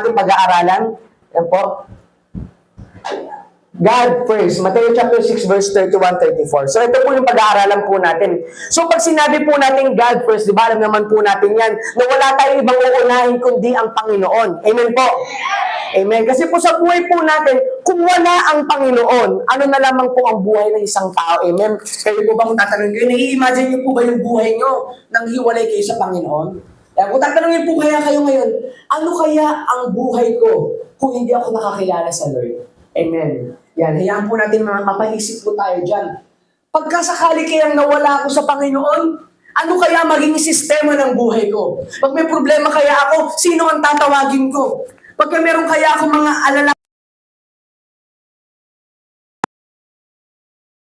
ating pag-aaralan. Yan po. God first. Matthew chapter 6 verse 31-34. So ito po yung pag-aaralan po natin. So pag sinabi po natin God first, di ba alam naman po natin yan, na wala tayong ibang uunahin kundi ang Panginoon. Amen po? Amen. Kasi po sa buhay po natin, kung wala ang Panginoon, ano na lamang po ang buhay ng isang tao? Amen. Kayo po ba kung tatanungin kayo, nai-imagine niyo po ba yung buhay niyo nang hiwalay kayo sa Panginoon? Kaya kung tatanungin po kaya kayo ngayon, ano kaya ang buhay ko kung hindi ako nakakilala sa Lord? Amen. Yan, hayaan po natin mga mapaisip po tayo dyan. Pagkasakali kayang nawala ako sa Panginoon, ano kaya maging sistema ng buhay ko? Pag may problema kaya ako, sino ang tatawagin ko? Pagka meron kaya ako mga alala,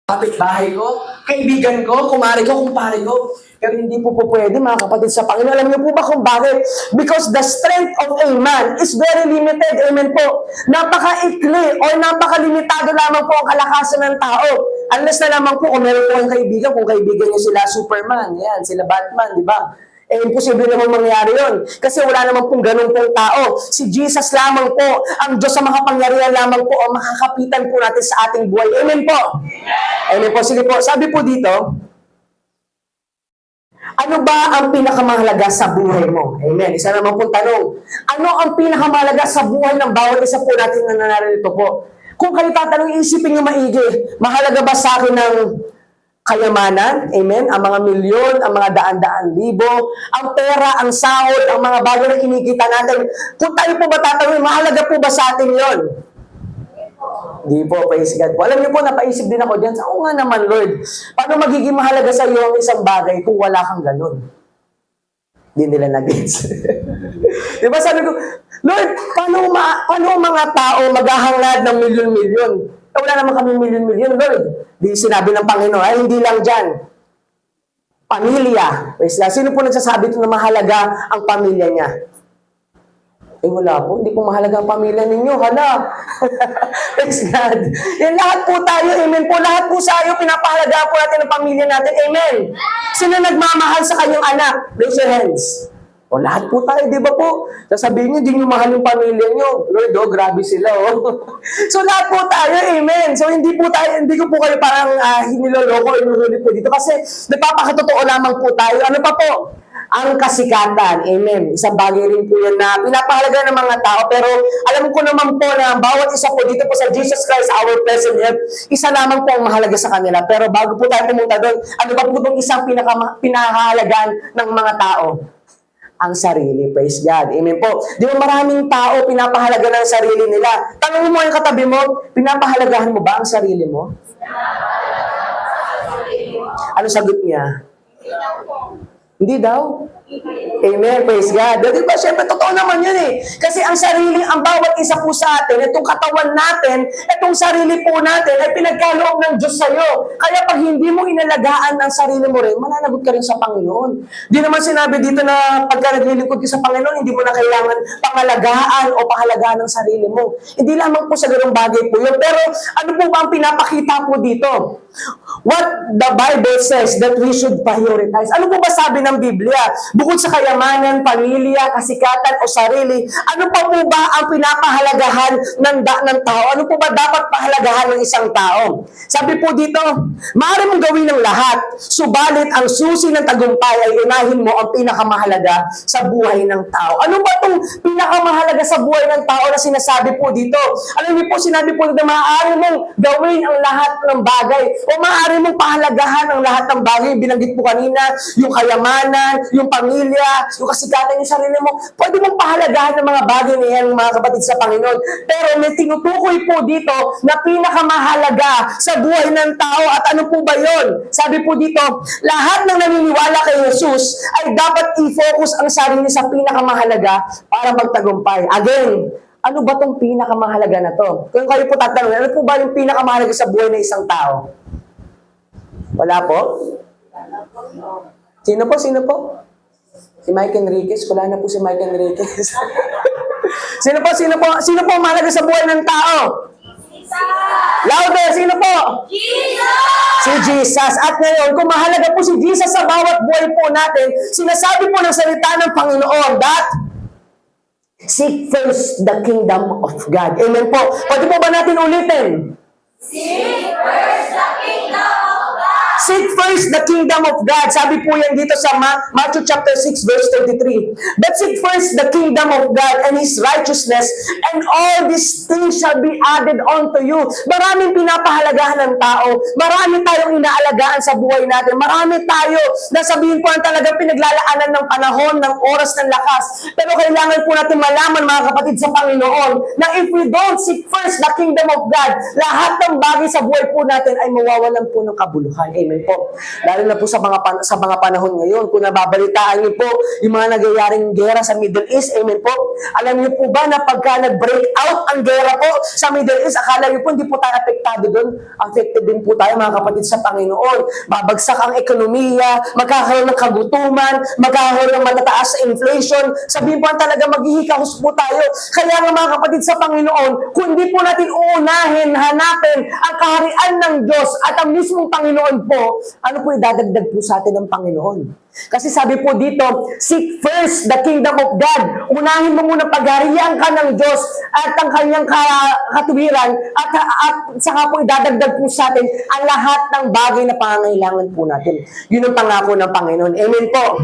kapitbahay ko, kaibigan ko, kumari ko, kumpare ko. Pero hindi po pwede mga kapatid sa Panginoon. Alam niyo po ba kung bakit? Because the strength of a man is very limited. Amen po. Napaka-ikli o napaka-limitado lamang po ang kalakasan ng tao. Unless na lamang po kung meron po ang kaibigan, kung kaibigan niyo sila Superman, yan, sila Batman, di ba? Eh, imposible naman mangyari yun. Kasi wala naman pong ganun pong tao. Si Jesus lamang po, ang Diyos sa makapangyarihan lamang po, ang makakapitan po natin sa ating buhay. Amen po. Amen po. Sige po, sabi po dito, ano ba ang pinakamahalaga sa buhay mo? Amen. Isa naman pong tanong. Ano ang pinakamahalaga sa buhay ng bawat isa po natin na narito po? Kung kayo tatanong, isipin nyo maigi, mahalaga ba sa akin ng kayamanan? Amen? Ang mga milyon, ang mga daan-daan libo, ang pera, ang sahod, ang mga bagay na kinikita natin. Kung tayo po ba tatanong, mahalaga po ba sa atin yon? Di po, praise God po. Alam niyo po, napaisip din ako dyan. Oo nga naman, Lord. Paano magiging mahalaga sa iyo ang isang bagay kung wala kang ganun? Di nila nag-gets. Di ba sabi ko, Lord, paano mga tao maghahangad ng milyon-milyon? Eh, wala naman kami milyon-milyon, Lord. Di sinabi ng Panginoon, ay hindi lang dyan. Pamilya. Praise God. Sino po nagsasabi ito na mahalaga ang pamilya niya? Eh wala po, hindi po mahalaga ang pamilya ninyo. Hala. Praise God. Yan lahat po tayo, amen po. Lahat po sa iyo, pinapahalaga po natin ang pamilya natin. Amen. Sino nagmamahal sa kanyang anak? Raise your hands. O lahat po tayo, di ba po? Sasabihin nyo, hindi nyo mahal yung pamilya nyo. Lord, grabe sila, So lahat po tayo, amen. So hindi ko po kayo parang hiniloloko, inuhuli po dito. Kasi nagpapakatotoo lamang po tayo. Ano pa po? Ang kasikatan. Amen. Isang bagay rin po yan na pinapahalaga ng mga tao. Pero alam ko naman po na bawat isa po dito po sa Jesus Christ, our present help, isa lamang po ang mahalaga sa kanila. Pero bago po tayo pumunta doon, ano ba po itong isang pinahahalagaan ng mga tao? Ang sarili. Praise God. Amen po. Di ba maraming tao pinapahalaga ng sarili nila? Tanong mo yung katabi mo, pinapahalagahan mo ba ang sarili mo? Ano sagot niya? Hindi daw. Amen, praise God. Di ba, syempre, totoo naman yun eh. Kasi ang sarili, ang bawat isa po sa atin, itong katawan natin, itong sarili po natin, ay pinagkaloob ng Diyos sa'yo. Kaya pag hindi mo inalagaan ang sarili mo rin, mananagot ka rin sa Panginoon. Di naman sinabi dito na pagka naglilingkod ka sa Panginoon, hindi mo na kailangan pangalagaan o pahalagaan ng sarili mo. Hindi lamang po sa ganung bagay po yun. Pero ano po ba ang pinapakita po dito? What the Bible says that we should prioritize. Ano po ba sabi ng Biblia? Bukod sa kayamanan, pamilya, kasikatan o sarili, ano pa po ba ang pinapahalagahan ng tao? Ano po ba dapat pahalagahan ng isang tao? Sabi po dito, maaari mong gawin ng lahat, subalit ang susi ng tagumpay ay unahin mo ang pinakamahalaga sa buhay ng tao. Ano ba itong pinakamahalaga sa buhay ng tao na sinasabi po dito? Alam niyo po, sinabi po dito, maaari mong gawin ang lahat ng bagay o maaari mong pahalagahan ang lahat ng bagay. Binanggit po kanina, yung kayamanan, yung pamilya, yung kasikatan yung sarili mo. Pwede mong pahalagahan ng mga bagay na yan, mga kapatid sa Panginoon. Pero may tinutukoy po dito na pinakamahalaga sa buhay ng tao. At ano po ba yun? Sabi po dito, lahat ng naniniwala kay Jesus ay dapat i-focus ang sarili sa pinakamahalaga para magtagumpay. Again, ano ba itong pinakamahalaga na to? Kung kayo po tatanungin, ano po ba yung pinakamahalaga sa buhay ng isang tao? Wala po? Sino po? Sino po? Si Mike Enriquez? Wala na po si Mike Enriquez. Sino po? Sino po? Sino po ang mahalaga sa buhay ng tao? Jesus! Louder! Sino po? Jesus! Si Jesus. At ngayon, kung mahalaga po si Jesus sa bawat buhay po natin, sinasabi po ng salita ng Panginoon that Seek first the kingdom of God. Amen po. Pwede po ba natin ulitin? Seek first the kingdom of God. Seek first the kingdom of God. Sabi po yan dito sa Matthew chapter 6 verse 33. But seek first the kingdom of God and His righteousness, and all these things shall be added unto you. Maraming pinapahalagahan ng tao. Marami tayong inaalagaan sa buhay natin. Marami tayo na sabihin po ang talagang pinaglalaanan ng panahon, ng oras, ng lakas. Pero kailangan po natin malaman, mga kapatid, sa Panginoon, na if we don't seek first the kingdom of God, lahat ng bagay sa buhay po natin ay mawawalan po ng kabuluhan. Amen po. Lalo na po sa mga panahon ngayon, kung nababalitaan niyo po yung mga nagyayaring gera sa Middle East, amen po. Alam niyo po ba na pagka nag-break out ang gera po sa Middle East, akala niyo po hindi po tayo apektado doon? Affected din po tayo, mga kapatid, sa Panginoon. Babagsak ang ekonomiya, magkakaroon ng kagutuman, magkakaroon ng matataas sa inflation. Sabihin po ang talaga maghihikahos po tayo. Kaya nga, mga kapatid, sa Panginoon, kung hindi po natin uunahin, hanapin ang kaharian ng Diyos at ang mismong Panginoon po, ano po idadagdag po sa atin ng Panginoon? Kasi sabi po dito, seek first the kingdom of God. Unahin mo muna pagharian ka ng Diyos at ang kanyang katuwiran at saka po idadagdag po sa atin ang lahat ng bagay na pangangailangan po natin. Yun ang pangako ng Panginoon. Amen po.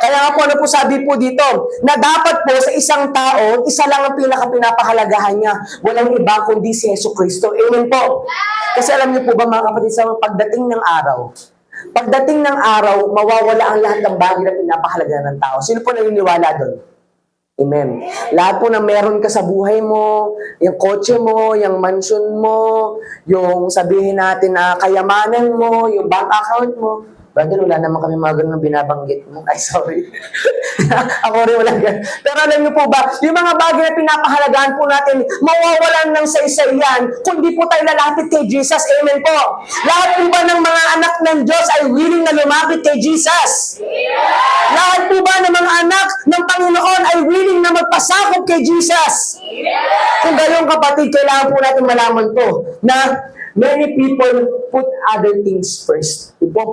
Kaya nga po, ano po sabi po dito, na dapat po sa isang tao, isa lang ang pinakapahalagahan niya. Walang iba kundi si Yesu Cristo. Amen po. Kasi alam niyo po ba, mga kapatid, sa pagdating ng araw, mawawala ang lahat ng bagay na pinapahalagahan ng tao. Sino po naniniwala doon? Amen. Lahat po na meron ka sa buhay mo, yung kotse mo, yung mansion mo, yung sabihin natin na kayamanan mo, yung bank account mo. Brother, wala naman kami mga ganun binabanggit mo. Ay, sorry. Ako rin wala ganun. Pero alam niyo po ba, yung mga bagay na pinapahalagahan po natin, mawawalan ng saysay yan, kundi po tayo lalapit kay Jesus. Amen po. Lahat po ba ng mga anak ng Diyos ay willing na lumapit kay Jesus? Lahat po ba ng mga anak ng Panginoon ay willing na magpasakop kay Jesus? Kung gayon, kapatid, kailangan po natin malaman to na many people put other things first. Ito po ang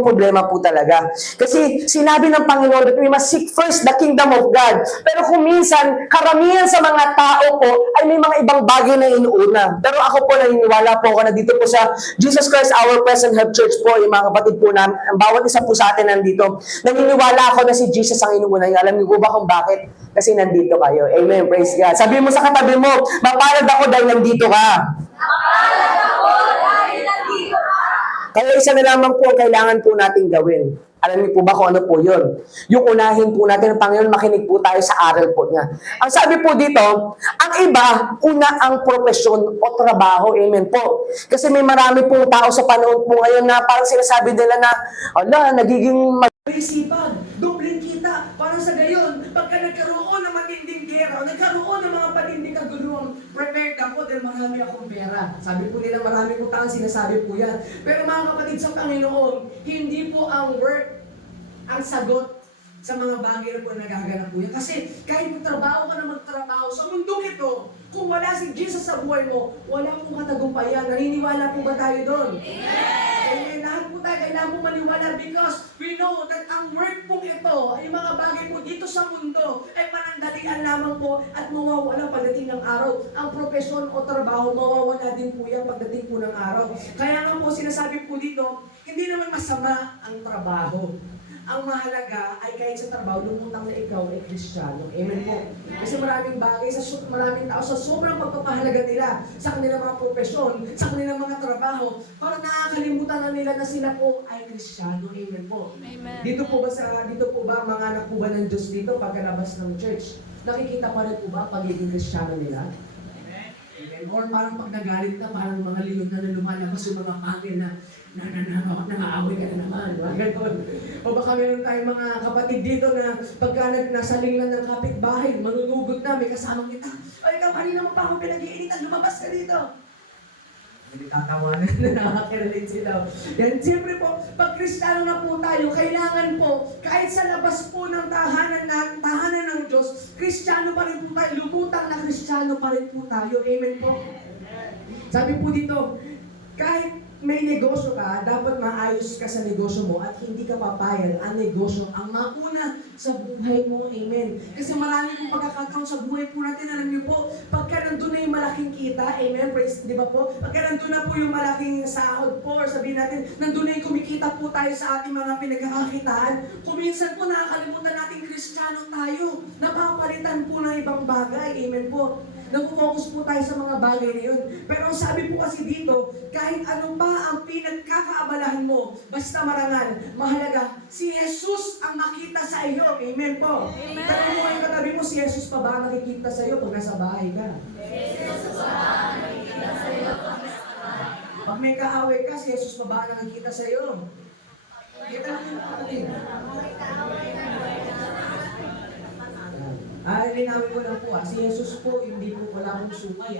problema po talaga. Kasi sinabi ng Panginoon that we must seek first the kingdom of God. Pero kung minsan, karamihan sa mga tao po ay may mga ibang bagay na inuuna. Pero ako po naniniwala po ako na dito po sa Jesus Christ Our Present Help Church po, yung mga kapatid po namin, ang bawat isa po sa atin nandito, naniniwala ako na si Jesus ang inuuna. Alam niyo po ba kung bakit? Kasi nandito kayo. Amen. Praise God. Sabi mo sa katabi mo, mapalad ako dahil nandito ka. Kaya isa na lamang po ang kailangan po natin gawin. Alam niyo po ba kung ano po yun? Yung unahin po natin, ang Panginoon, makinig po tayo sa aral po niya. Ang sabi po dito, ang iba, una ang propesyon o trabaho. Amen po. Kasi may marami pong tao sa panahon po ngayon na parang sinasabi nila na, ala, nagiging isipan, dobling kita, para sa gayon, pagka nagkaroon ng matinding gera, o nagkaroon ng mga patinding kaguluhan, prepared ako dahil marami akong pera. Sabi po nila, marami po tayong sinasabi po yan. Pero mga kapatid sa Panginoon, hindi po ang work ang sagot sa mga bagay na po nagaganap po yan. Kasi kahit magtrabaho ka na magtrabaho sa mundong ito, kung wala si Jesus sa buhay mo, wala pong katagumpayan. Naniniwala po ba tayo doon? Amen. Lahat po tayo kailangan po maniwala because we know that ang work pong ito, ay mga bagay po dito sa mundo, ay panandalian lamang po at mawawala pagdating ng araw. Ang profesyon o trabaho, mawawala din po yan pagdating po ng araw. Kaya nga po sinasabi po dito, hindi naman masama ang trabaho. Ang mahalaga ay kahit sa trabaho, lumutang na ikaw ay Kristiyano. Amen po. Kasi maraming bagay, maraming tao sa sobrang pagpapahalaga nila sa kanilang mga profesyon, sa kanilang mga trabaho, parang nakakalimutan na nila na sila po ay Kristiyano. Amen po. Amen. Dito po ba mga anak po ba ng Diyos dito pagkalabas ng church? Nakikita pa rin po ba pagiging Kristiyano nila? Amen. Or parang pag nagalit na, parang mga liyog na lumalabas yung mga pangil na nangaaway ka na naman. Ganun. O baka meron tayong mga kapatid dito na pagka nasaling lang ng kapitbahay, mangungugot na, may kasamang kita. Ay, ikaw, kanina mo pa ako pinag-iinitan, lumabas ka dito. Hindi tatawanan na nakakirelate sila. Yan, siyempre po, pag Kristiyano na po tayo, kailangan po, kahit sa labas po ng tahanan ng Diyos, Kristiyano pa rin po tayo, lumutang na Kristiyano pa rin po tayo. Amen po. Sabi po dito, kahit may negosyo ka, dapat maayos ka sa negosyo mo at hindi ka papayag ang negosyo ang mauna sa buhay mo. Amen. Kasi marami pong pagkakataon sa buhay po natin, alam niyo po, pagka nandun na yung malaking kita, amen, praise, di ba po? Pagka nandun na po yung malaking sahod po, or sabihin natin, nandun na yung kumikita po tayo sa ating mga pinagkakakitaan, kuminsan po nakakalimutan natin Kristiyano tayo, napapalitan po ng ibang bagay, amen po. Nag-focus po tayo sa mga bagay na yun. Pero ang sabi po kasi dito, kahit ano pa ang pinagkakaabalahan mo, basta marangal, mahalaga, si Jesus ang makita sa iyo. Amen po. Amen. Tanong mo yung katabi mo, si Jesus pa ba ang nakikita sa iyo pag nasa bahay ka? Pag may kaaway ka, si Jesus pa ba ang nakikita sa iyo? Kita natin ang kapatid. Linawin ko lang po si Jesus po, hindi po wala pong sumay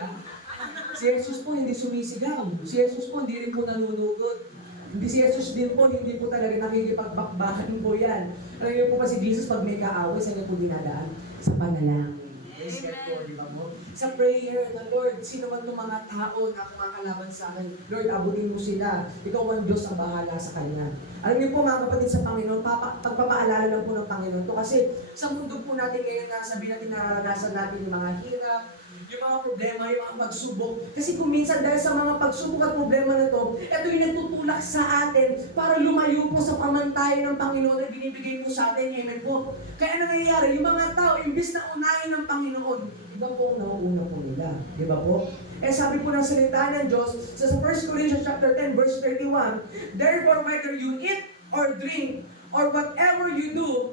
Si Jesus po hindi sumisigaw. Si Jesus po hindi rin po nanunugod. Hindi si Jesus din po, hindi po talaga nakikipagbakbakan po yan. Alam niyo po ba si Jesus pag may kaaway, saan niya po dinadaan? Sa panalangin. Yes, yan po, di ba mo? Sa prayer na, Lord, sino man itong mga tao na kumakalaban sa akin, Lord, abutin mo sila. Ikaw ang Diyos ang bahala sa kanya. Alam niyo po mga kapatid sa Panginoon, pagpapaalala lang po ng Panginoon to kasi sa mundo po natin ngayon na sabihin natin nararanasan natin yung mga hirap, yung mga problema, yung mga pagsubok. Kasi kung minsan dahil sa mga pagsubok at problema na to, ito yung nagtutulak sa atin para lumayo po sa pamantayan ng Panginoon na binibigay po sa atin. Amen po. Kaya nangyayari, yung mga tao, imbis na unahin ng Panginoon, iba po ang nauuna po nila. Di ba po? Sabi po ng salita ng Diyos sa 1 Corinthians chapter 10, verse 31, therefore, whether you eat or drink or whatever you do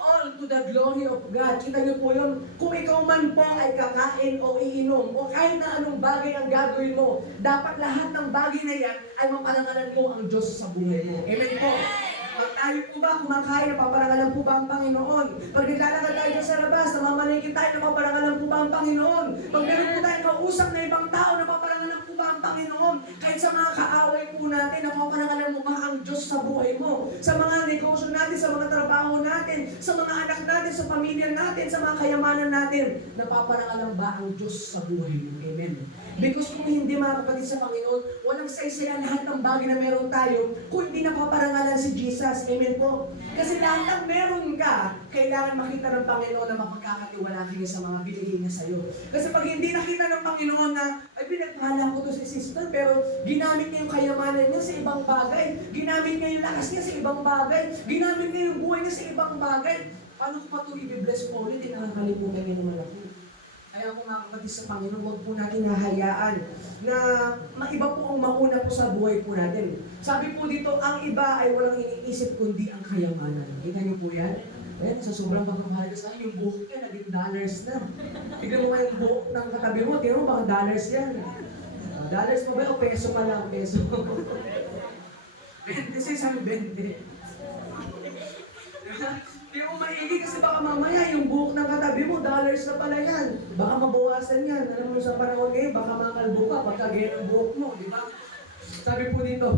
all to the glory of God. Kita niyo po yun, kung ikaw man po ay kakain o iinom o kahit na anong bagay ang gagawin mo, dapat lahat ng bagay na yan ay maparangalan mo ang Diyos sa buhay mo. Amen po. Pag tayo po ba kumakain, napaparangalan po ba ang Panginoon? Pag naglalakad tayo dyan sa labas, namamalingkit tayo, napaparangalan po ba ang Panginoon? Pag meron po tayong kausap na ibang tao, napaparangalan po ba ang Panginoon? Kahit sa mga kaaway po natin, napaparangalan mo ba ang Diyos sa buhay mo? Sa mga negosyo natin, sa mga trabaho natin, sa mga anak natin, sa pamilya natin, sa mga kayamanan natin, napaparangalan ba ang Diyos sa buhay mo? Amen. Because kung hindi mga kapatid sa Panginoon, walang saysaya lahat ng bagay na meron tayo kung hindi napaparangalan si Jesus. Amen po. Kasi lahat ng meron ka, kailangan makita ng Panginoon na mapagkakatiwala kayo sa mga binigay niya sa'yo. Kasi pag hindi nakita ng Panginoon na, ay pinagpahala ko to si sister, pero ginamit niya yung kayamanan niya sa ibang bagay, ginamit niya yung lakas niya sa ibang bagay, ginamit niya yung buhay niya sa ibang bagay, paano ko pa ito i-bless po ulit, nakakalimutan niya naman ako. Kaya kung mga kapatid sa Panginoon, huwag po natin nahayaan na maiba po ang mauna po sa buhay po natin. Sabi po dito, ang iba ay walang iniisip kundi ang kayamanan. Kita niyo po yan? Ayan, sa sobrang pagmamahalaga sa akin, yung buhok niya naging dollars na. Tignan mo nga yung buhok ng katabi mo, tignan mo baka dollars yan. Dollars mo ba o peso pa lang? Peso. 26 ang 20. Hindi mo maigi kasi baka mamaya yung buhok ng katabi mo, dollars na pala yan. Baka mabawasan yan. Alam mo sa panahon ngayon, baka makalbo ka pagka ganyan ang buhok mo, di ba? Sabi po dito,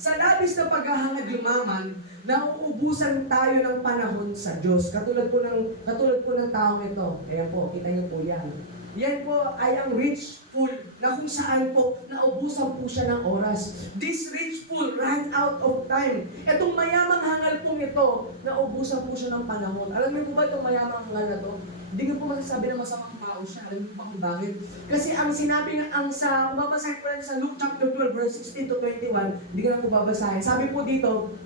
sa labis na paghahangad yumaman, nauubusan tayo ng panahon sa Diyos. Katulad po ng taong ito. Ayan po, kita niyo po yan. Yan po ay ang rich fool na kung saan po naubusan po siya ng oras. This rich fool ran out of time. Itong mayamang hangal pong ito, naubusan po siya ng panahon. Alam mo po ba itong mayamang hangal na to? Hindi ko po masasabi na masamang tao siya. Alam mo pa kung bakit? Kasi ang sinabi nga, kung babasahin ko lang sa Luke chapter 12, verse 16 to 21, hindi ko lang po babasahin. Sabi po dito,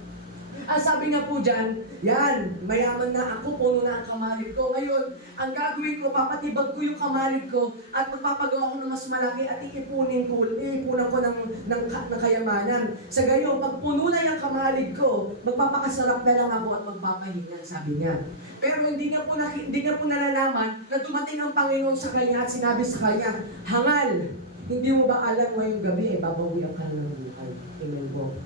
sabi nga po dyan, yan, mayaman na ako, puno na ang kamalig ko. Ngayon, ang gagawin ko, papatibag ko yung kamalig ko at magpapagawa ko ng mas malaki at iipunan ko ng kayamanan. Sa gayon, pag puno na yung kamalig ko, magpapakasarap na lang ako at magpapahinga, sabi niya. Pero hindi niya po nalalaman na dumating ang Panginoon sa kanya at sinabi sa kanya, hangal, hindi mo ba alam ngayong gabi, babawian ka ng buhay. Amen po.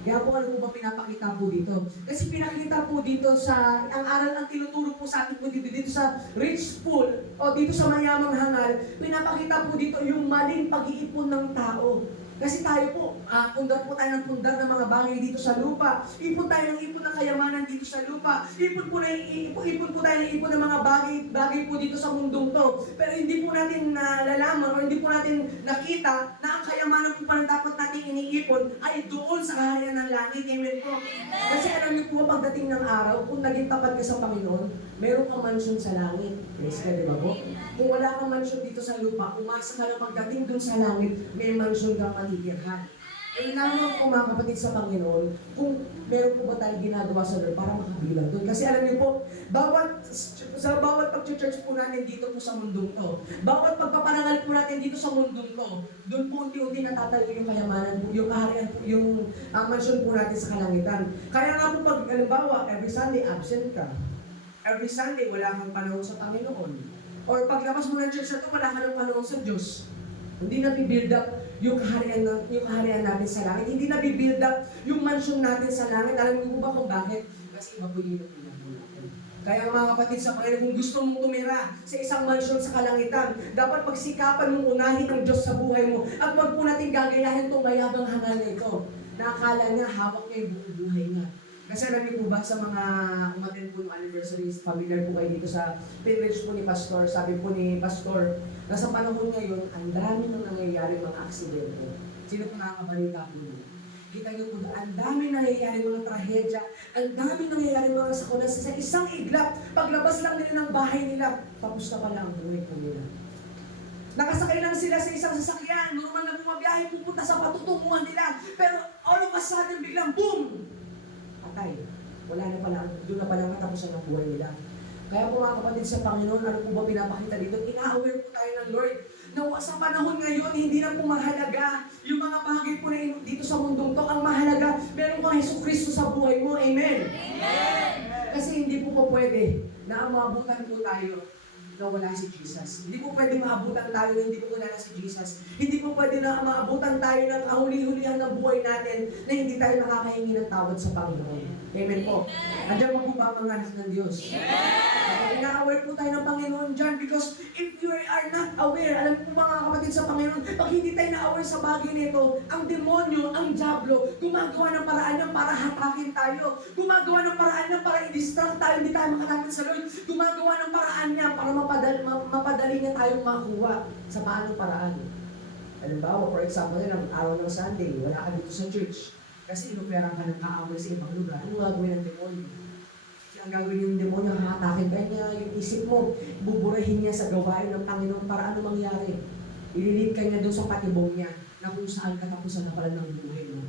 Kaya po ano po ba pinapakita po dito? Kasi pinakita po dito sa, ang aral ang tinuturo po sa atin po dito sa rich fool, o dito sa mayamang hangal, pinapakita po dito yung maling pag-iipon ng tao. Kasi tayo po, pundar po tayo ng pundar ng mga bagay dito sa lupa. Ipon tayo ng ipon ng kayamanan dito sa lupa. Ipon po tayo ng ipon ng mga bagay po dito sa mundong to. Pero hindi po natin nalalaman o hindi po natin nakita na ang kayamanan po pala dapat natin iniipon ay doon sa kaharian ng langit. Amen po. Kasi alam niyo po, pagdating ng araw, kung naging tapat ka sa Panginoon, meron kang mansyon sa langit. Yes ka, di ba po? Kung wala kang mansyon dito sa lupa, umasa ka na pagdating doon sa langit, may mansyon kang matitirhan. Eh, naman po mga kapatid sa Panginoon, kung meron po ba tayong ginagawa sa Lord para makabilang doon. Kasi alam niyo po, sa bawat pag-church po natin dito po sa mundong to, bawat pagpaparangal po natin dito sa mundong to, doon po unti-unti natatayo yung kayamanan po, yung kaharian po, yung mansyon po natin sa kalangitan. Kaya nga po pag, halimbawa, every Sunday absent ka. Every Sunday, wala kang panahon sa Panginoon. Or paglabas mo ng church na ito, wala ka ng panahon sa Diyos. Hindi na build up yung kaharian natin sa langit. Hindi na build up yung mansyon natin sa langit. Alam niyo ba kung bakit? Kasi iba po yung pinag natin. Kaya mga kapatid sa Panginoon, kung gusto mong tumira sa isang mansyon sa kalangitan, dapat pagsikapan mong unahin ang Diyos sa buhay mo. At wag po natin gagayahin itong mayabang hangal na ito. Nakakala niya, hawak niya yung buong buhay niya. Kasi alam niyo po ba sa mga umattend po ng anniversary, familiar po kayo dito sa privilege po ni Pastor, sabi po ni Pastor, na sa panahon ngayon, ang dami nang nangyayari mga aksidente. Sino po nakakabalita po niyo? Kita niyo po, ang dami nangyayari mga trahedya, ang dami nangyayari mga sakuna sa isang iglap, paglabas lang nila ng bahay nila, tapos na pala ang buhay po nila. Nakasakay lang sila sa isang sasakyan, normal na bumabiyahe, pupunta sa patutunguhan nila, pero all of a sudden, biglang boom! Patay. Wala na pala, doon na pala katapusan ng buhay nila. Kaya po mga kapatid sa Panginoon, ano po ba pinapakita dito? Ina-aware po tayo ng Lord na sa panahon ngayon, hindi na po mahalaga yung mga bagay po na dito sa mundong to. Ang mahalaga, meron kang Jesucristo sa buhay mo. Amen? Amen. Kasi hindi po pwede na maabutan po tayo na wala si Jesus. Hindi po pwede maabutan tayo na hindi po wala si Jesus. Hindi po pwede na maabutan tayo ng kahuli-hulihan ng buhay natin na hindi tayo nakakahingi ng tawad sa Panginoon. Amen po. Andiyan mo po ba mga anak ng Diyos? Ina-aware po tayo ng Panginoon dyan because if you are not aware, alam po mga kapatid sa Panginoon, pag hindi tayo na-aware sa bagay nito, ang demonyo, ang diablo, gumagawa ng paraan niya para hatakin tayo. Gumagawa ng paraan niya para i-distract tayo, hindi tayo makalapit sa Lord. Gumagawa ng paraan niya para mapadali niya tayong makuha. Sa paanong paraan? Halimbawa, for example, ng araw ng Sunday, wala ka dito sa church. Kasi inuperang ka ng kaaway sa ibang lugar. Ano gagawin ng demonyo? Ang gagawin yung demonyo, hahatakin ka niya, yung isip mo, buburahin niya sa gawain ng Panginoon para ano mangyari. Ililid ka niya doon sa patibong niya na kung saan katapusan na pala ng buhay mo.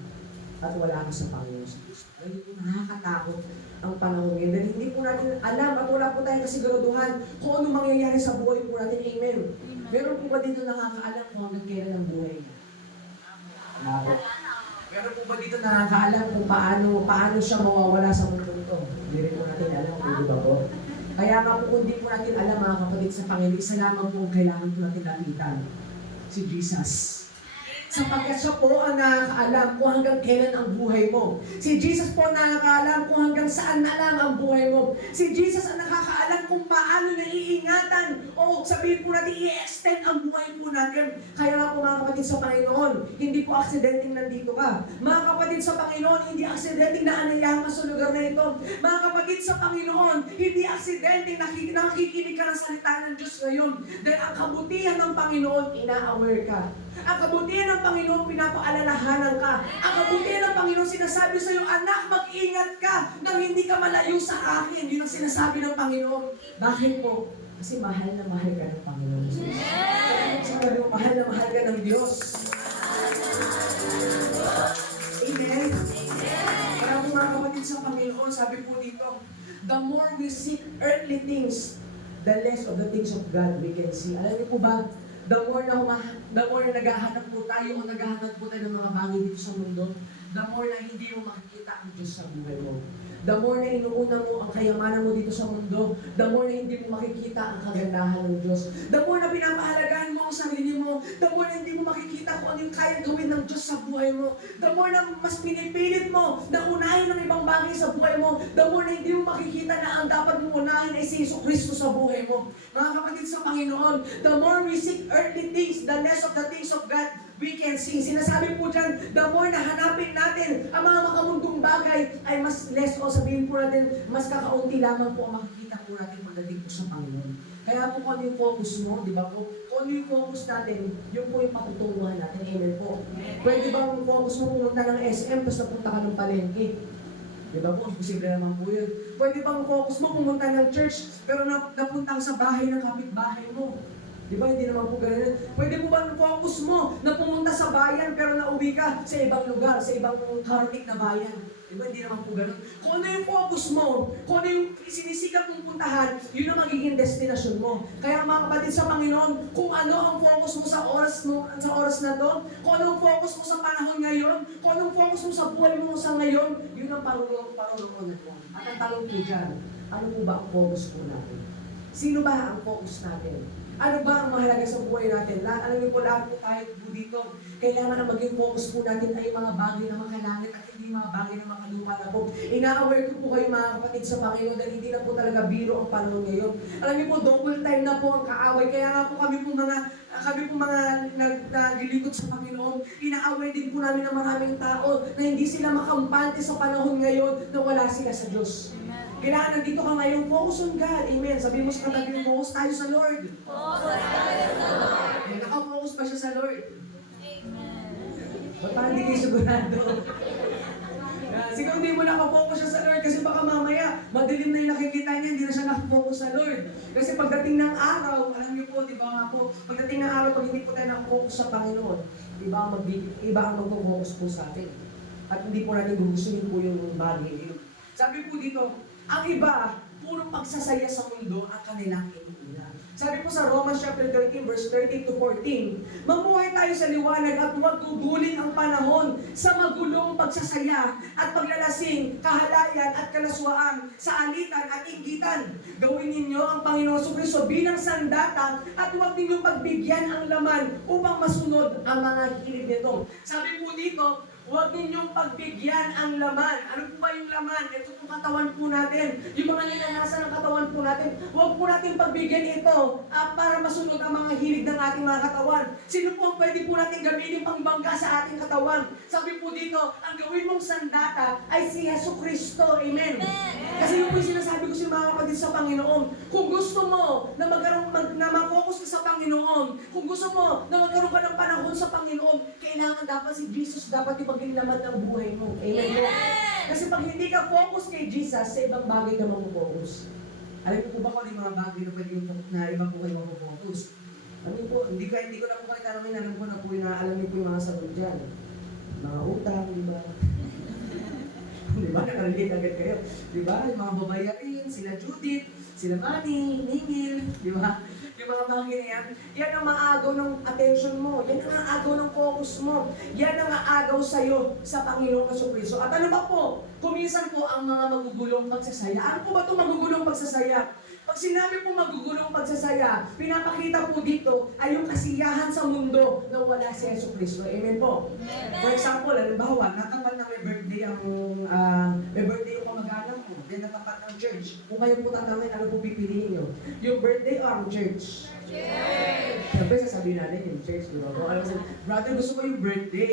At wala ka sa Panginoon sa Kristo. Ay, nakakatakot ang panahon ngayon. Dahil hindi po natin alam at wala po tayong kasiguraduhan kung ano mangyayari sa buhay po natin. Amen. Meron po ba dito nakakaalam kung hanggang kailan ang buhay niya? Meron po ba dito nakakaalam kung paano siya mawawala sa mundo ito? Hindi rin po natin alam kung di ba po? Kaya nga po kung di po natin alam mga kapatid sa Panginoon, isa lamang po ang kailangan po natin lapitan. Si Jesus. Sapagkat siya po ang nakakaalam kung hanggang kailan ang buhay mo. Si Jesus po ang nakakaalam kung hanggang saan na lang ang buhay mo. Si Jesus ang nakakaalam kung paano niya iingatan o sabihin po natin i-extend ang buhay po natin. Kaya nga po mga kapatid sa Panginoon, hindi po aksidenteng nandito ka. Mga kapatid sa Panginoon, hindi aksidenteng naanayahan ka sa lugar na ito. Mga kapatid sa Panginoon, hindi aksidenteng nakikinig ka ng salita ng Diyos ngayon. Dahil ang kabutihan ng Panginoon, ina-aware ka. Ang kabutihan ng Panginoon, pinapaalalahanan ka. Ang kabutihan ng Panginoon, sinasabi sa iyo, anak, mag-ingat ka nang hindi ka malayo sa akin. Yun ang sinasabi ng Panginoon. Bakit po? Kasi mahal na mahal ka ng Panginoon. Sabi mo, mahal na mahal ka ng Diyos. Amen? Kaya po mga kapatid sa Panginoon, sabi po dito, the more we seek earthly things, the less of the things of God we can see. Alam niyo po ba, the more na naghahanap po tayo o naghahanap po tayo ng mga bagay dito sa mundo, the more na hindi mo makikita ang Diyos sa buhay mo. The more na inuuna mo ang kayamanan mo dito sa mundo, the more na hindi mo makikita ang kagandahan ng Diyos. The more na pinapahalagahan mo ang sarili mo, the more na hindi mo makikita kung ano yung kaya gawin ng Diyos sa buhay mo. The more na mas pinipilit mo na unahin ang ibang bagay sa buhay mo, the more na hindi mo makikita na ang dapat mo unahin ay si Jesucristo sa buhay mo. Mga kapatid sa Panginoon, the more we seek earthly things, the less of the things of God, we can see. Sinasabi po dyan, the more na hanapin natin ang mga makamundong bagay, ay mas less o sabihin po natin, mas kakaunti lamang po ang makikita po natin pagdating po sa Panginoon. Kaya po kung ano yung focus mo, di ba po? Kung ano yung focus natin, yun po yung patutunguhan natin. Amen po. Pwede bang focus mo pumunta ng SM tapos napunta ka ng palengke? Di ba po? Posible naman po yun. Pwede bang focus mo pumunta ng church pero napunta ka sa bahay ng kapitbahay mo? Di ba? Hindi naman po ganun. Pwede mo ba focus mo na pumunta sa bayan pero nauwi ka sa ibang lugar, sa ibang karating na bayan? Di ba? Hindi naman po ganun. Kung ano yung focus mo, kung ano yung sinisikap mong puntahan, yun ang magiging destinasyon mo. Kaya mga kapatid sa Panginoon, kung ano ang focus mo sa oras na to, kung ano ang focus mo sa panahon ngayon, kung ano ang focus mo sa buhay mo sa ngayon, yun ang parunungan mo. At ang tanong po dyan, ano po ba ang focus po natin? Sino ba ang focus natin? Ano ba ang mahalaga sa buhay natin? Alam niyo po, lahat po tayo po dito, kailangan na maging focus po natin ay mga bagay na makalangit at hindi mga bagay na makalupa na po. Ina-aware ko po kayo mga kapatid sa Panginoon dahil hindi na po talaga biro ang panahon ngayon. Alam niyo po, double time na po ang kaaway. Kaya nga po kami po mga naglilingkod sa Panginoon, ina-aware din po namin ng maraming tao na hindi sila makampante sa panahon ngayon na wala sila sa Diyos. Kailangan nandito ka ngayon, focus on God. Amen. Sabi mo sa katabi, focus tayo sa Lord. Focus tayo sa Lord. Naka-focus pa siya sa Lord. Amen. Ba't parang hindi kayo sigurado? Siguro hindi mo nakafocus siya sa Lord kasi baka mamaya, madilim na yung nakikita niya, hindi na siya nakafocus sa Lord. Kasi pagdating ng araw, alam niyo po, di ba nga po, pagdating ng araw, pag hindi po tayo nakafocus sa Panginoon, iba ang mag-focus po sa atin. At hindi po natin gugustuhin po yung bagay yun. Sabi po dito, ang iba, puro pagsasaya sa mundo ang kanilang inuuna. Sabi po sa Romans chapter 13, verse 13 to 14, mamuhay tayo sa liwanag at huwag gugulin ang panahon sa magulong pagsasaya at paglalasing, kahalayan at kalaswaan sa alitan at inggitan. Gawin ninyo ang Panginoon Jesucristo bilang sandata at huwag ninyong pagbigyan ang laman upang masunod ang mga hilig nito. Sabi po dito, huwag ninyong pagbigyan ang laman. Ano po ba yung laman? Ito po katawan po natin. Yung mga ninanasan ng katawan po natin. Huwag po natin pagbigyan ito para masunod ang mga hilig ng ating mga katawan. Sino po ang pwede po natin gamitin pangbangga sa ating katawan? Sabi po dito, ang gawin mong sandata ay si Jesucristo. Amen. Kasi yun po yung sinasabi ko sa mga kapatid sa Panginoon. Kung gusto mo na ma-focus ka sa Panginoon, kung gusto mo na magkaroon ka ng panahon sa Panginoon, kailangan dapat si Jesus dapat maging laman ng buhay mo. Amen po. Kasi pag hindi ka focus kay Jesus, sa ibang bagay ka mag-focus. Alam ko ba kung ano yung mga bagay na pwede na iba po kayo mag-focus? Alam po, hindi ko na po kayo tanongin, alam ko na po yung alam niyo po yung mga sagot dyan. Mga utang, di ba? Di ba? Nakarinig agad kayo. Di ba? Yung mga babayarin, sila Judith, sila Manny, Ningil, di ba? Yung mga bagay na yan ang maagaw ng attention mo. Yan ang maagaw ng focus mo. Yan ang maagaw sa'yo sa Panginoong Jesucristo. At ano ba po? Kuminsan po ang mga magugulong pagsasaya. Ano po ba itong magugulong pagsasaya? Pag sinabi po magugulong pagsasaya, pinapakita po dito ay yung kasiyahan sa mundo na wala si Jesucristo. Amen po? For example, halimbawa, natapat na may birthday yung kamag-anak mo, then natapat ng church. Kung kayo po tatanungin, ano po pipiliin nyo? Yung birthday or ang church? Church! Siyempre, sasabihin natin yung church, di ba po? Alam mo, brother, gusto ko yung birthday.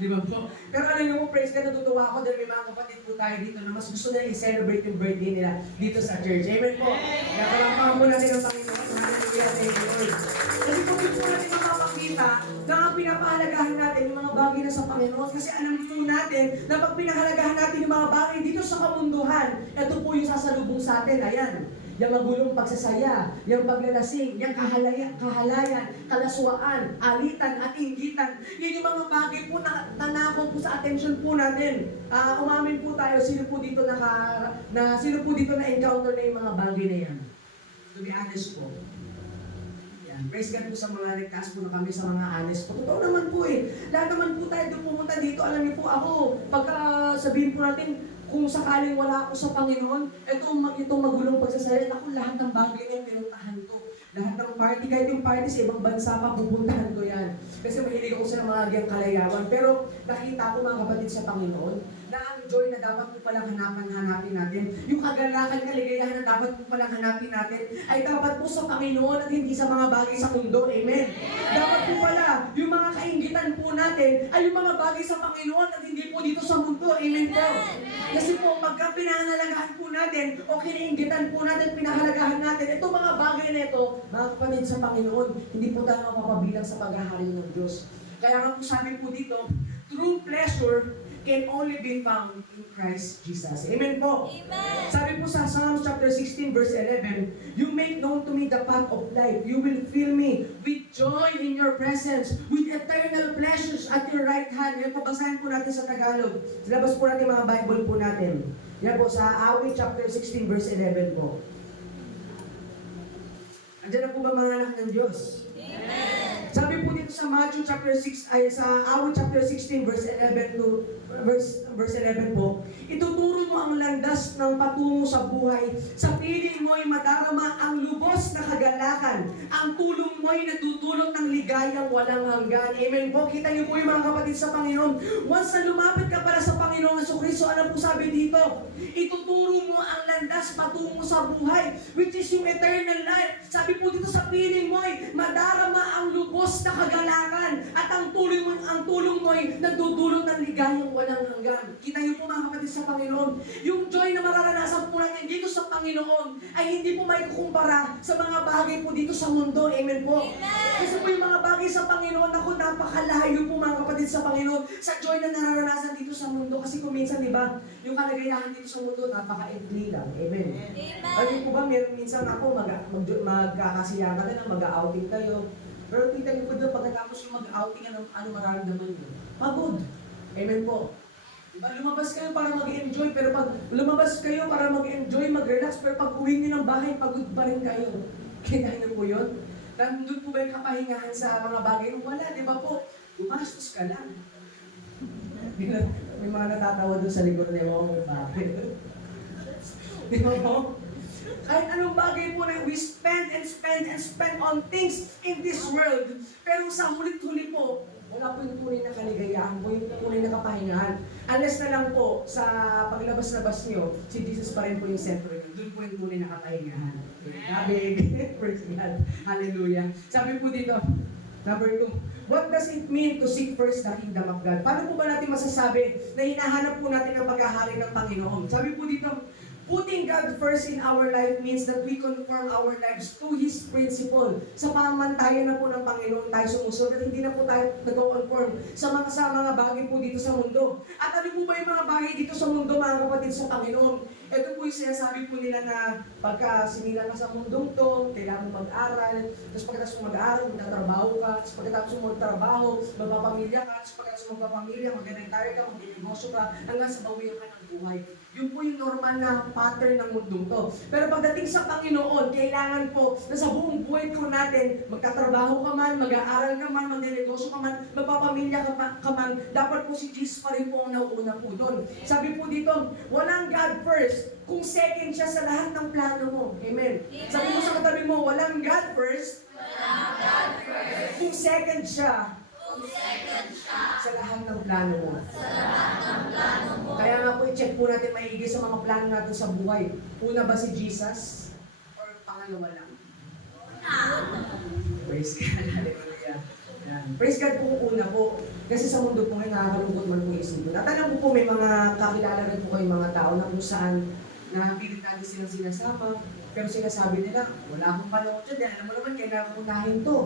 Di ba po? Pero alam niyo po, praise ka, natutuwa ako dahil may mga kapatid po tayo dito na mas gusto na i-celebrate yung birthday nila dito sa church. Amen po? Kaya palampakan po natin ang Panginoon. Hallelujah, thank you, Lord. Kasi kung yun po natin makapakita na pinapahalagahan natin yung mga bagay na sa Panginoon. Kasi alam po natin na pag pinahalagahan natin yung mga bagay dito sa kamunduhan, ito po yung sasalubong sa atin. Ayan. Yung magulong pagsasaya, yung paglalasing, yung kahalayan, kalaswaan, alitan at inggitan. Yun yung mga bagay po na nanakaw po sa attention po natin. Umamin po tayo, sino po dito na-encounter na yung mga bagay na yan? To be honest po. Yan. Praise God po sa mga nagtaas po na kami sa mga honest po. Totoo naman po eh. Lahat naman po tayo doon pumunta dito. Alam niyo po ako, pagka sabihin po natin, kung sakaling wala ako sa Panginoon, itong magulong pagsasaya, ako lahat ng bagay na pinuntahan ko. Lahat ng party, kahit yung party sa ibang bansa pa, pupuntahan ko yan. Kasi mahilig ako sa mga giyang kalayawan. Pero nakita ko mga kapatid sa Panginoon, na ang joy na dapat po palang hanapin natin, yung kagalakan, kaligayahan na dapat po palang hanapin natin, ay dapat po sa Panginoon at hindi sa mga bagay sa mundo. Amen. Dapat po pala, yung mga kaingitan po natin ay yung mga bagay sa Panginoon at hindi po dito sa mundo. Amen po. Kasi po, pagka pinahalagahan po natin o kiniingitan po natin, pinahalagahan natin, itong mga bagay na ito, mga kapatid sa Panginoon, hindi po tayo mapapabilang sa paghahari ng Diyos. Kaya nga po sabi po dito, true pleasure can only be found in Christ Jesus. Amen po. Amen. Sabi po sa Psalms chapter 16 verse 11, you make known to me the path of life. You will fill me with joy in your presence, with eternal pleasures at your right hand. Yan po, basahin po natin sa Tagalog. Silabas po natin mga Bible po natin. Yan po sa Awit chapter 16 verse 11 po. Andiyan na po ba mga anak ng Diyos? Sabi po dito sa Matthew chapter 6 ay sa Awit chapter 16 verse 11 to verse 11 po, ituturo mo ang landas ng patungo sa buhay. Sa piling mo ay madarama ang lubos na kagalakan. Ang tulong mo ay natutulot ng ligayang walang hanggan. Amen po. Kita niyo po yung mga kapatid sa Panginoon. Once na lumapit ka para sa Panginoong Jesucristo, ano po sabi dito? Ituturo mo ang landas patungo sa buhay, which is yung eternal life. Sabi po dito sa piling mo ay madarama ang lubos na kagalakan at ang tulong mo ay nagdudulot ng ligayang walang hanggan. Kita niyo po mga kapatid sa Panginoon, yung joy na mararanasan po natin dito sa Panginoon ay hindi po may kukumpara sa mga bagay po dito sa mundo. Amen po. Kasi po yung mga bagay sa Panginoon, ako napakalayo po mga kapatid sa Panginoon sa joy na nararanasan dito sa mundo. Kasi kung minsan, di ba, yung kalagayahan dito sa mundo, napaka-entry lang. Amen. Ayun po ba, meron minsan ako, magkakasiyakan na, mag-outing kayo. Pero kita niyo po doon, pagkatapos yung mag-outing, ano mararamdaman niyo? Pagod. Amen po. Diba, lumabas kayo para mag-enjoy, pero pag lumabas kayo para mag-enjoy, mag-relax, pero pag uwi niyo ng bahay, pagod pa rin kayo. Kita niyo po yun? Nandun po ba yung kapahingahan sa mga bagay? Wala, di ba po? Gumastos ka lang. May mga natatawa doon sa likod niya, mga bakit? Di ba po? Kahit anong bagay po na we spend on things in this world. Pero sa hulit-huli po, wala po yung tunay na kaligayahan po, yung tunay na kapahingahan. Unless na lang po, sa paglabas-labas nyo, si Jesus pa rin po yung sentro nyo. Doon po yung tunay na kapahingahan. Kabig. Praise God. Hallelujah. Sabi po dito, number 2, what does it mean to seek first the kingdom of God? Paano po ba natin masasabi na hinahanap po natin ang paghahari ng Panginoon? Sabi po dito, putting God first in our life means that we conform our lives to His principle. Sa pamantayan na po ng Panginoon tayo sumusunod at hindi na po tayo nag-conform sa mga bagay po dito sa mundo. At ano po ba yung mga bagay dito sa mundo, mga kapatid sa Panginoon? Ito po yung sinasabi po nila na pagka sinila ka sa mundong to, kailangan mo mag-aral, tapos pagkatapos mo mag-aral, magtatrabaho ka, tapos pagkatapos mo magtrabaho, magpapamilya ka, tapos pagkatapos mo magpapamilya, mag-retire ka, mag-negosyo ka, hanggang sa bawian ka ng buhay. Yun po yung normal na pattern ng mundong to. Pero pagdating sa Panginoon, kailangan po na sa buong buhay po natin, magtatrabaho ka man, mag-aaral ka man, mag-negosyo ka man, magpapamilya ka man, dapat po si Jesus pa rin po ang nauuna po doon. Sabi po dito, walang God first, kung second siya sa lahat ng plano mo. Amen. Sabi mo sa katabi mo, walang God first, kung second siya sa lahat ng plano mo. Kaya nga po, i-check po natin maigi sa mga plano natin sa buhay. Una ba si Jesus? Or pangalawa lang? Praise God. Hallelujah. Yan. Praise God po una po. Kasi sa mundo po ngayon, nakakalungkot man po isipin. At alam po may mga kakilala rin po kayong mga tao na kung saan na pilit natin silang sinasama, pero sinasabi nila, wala akong panahon dyan. Alam mo naman, kailangan ko unahin to.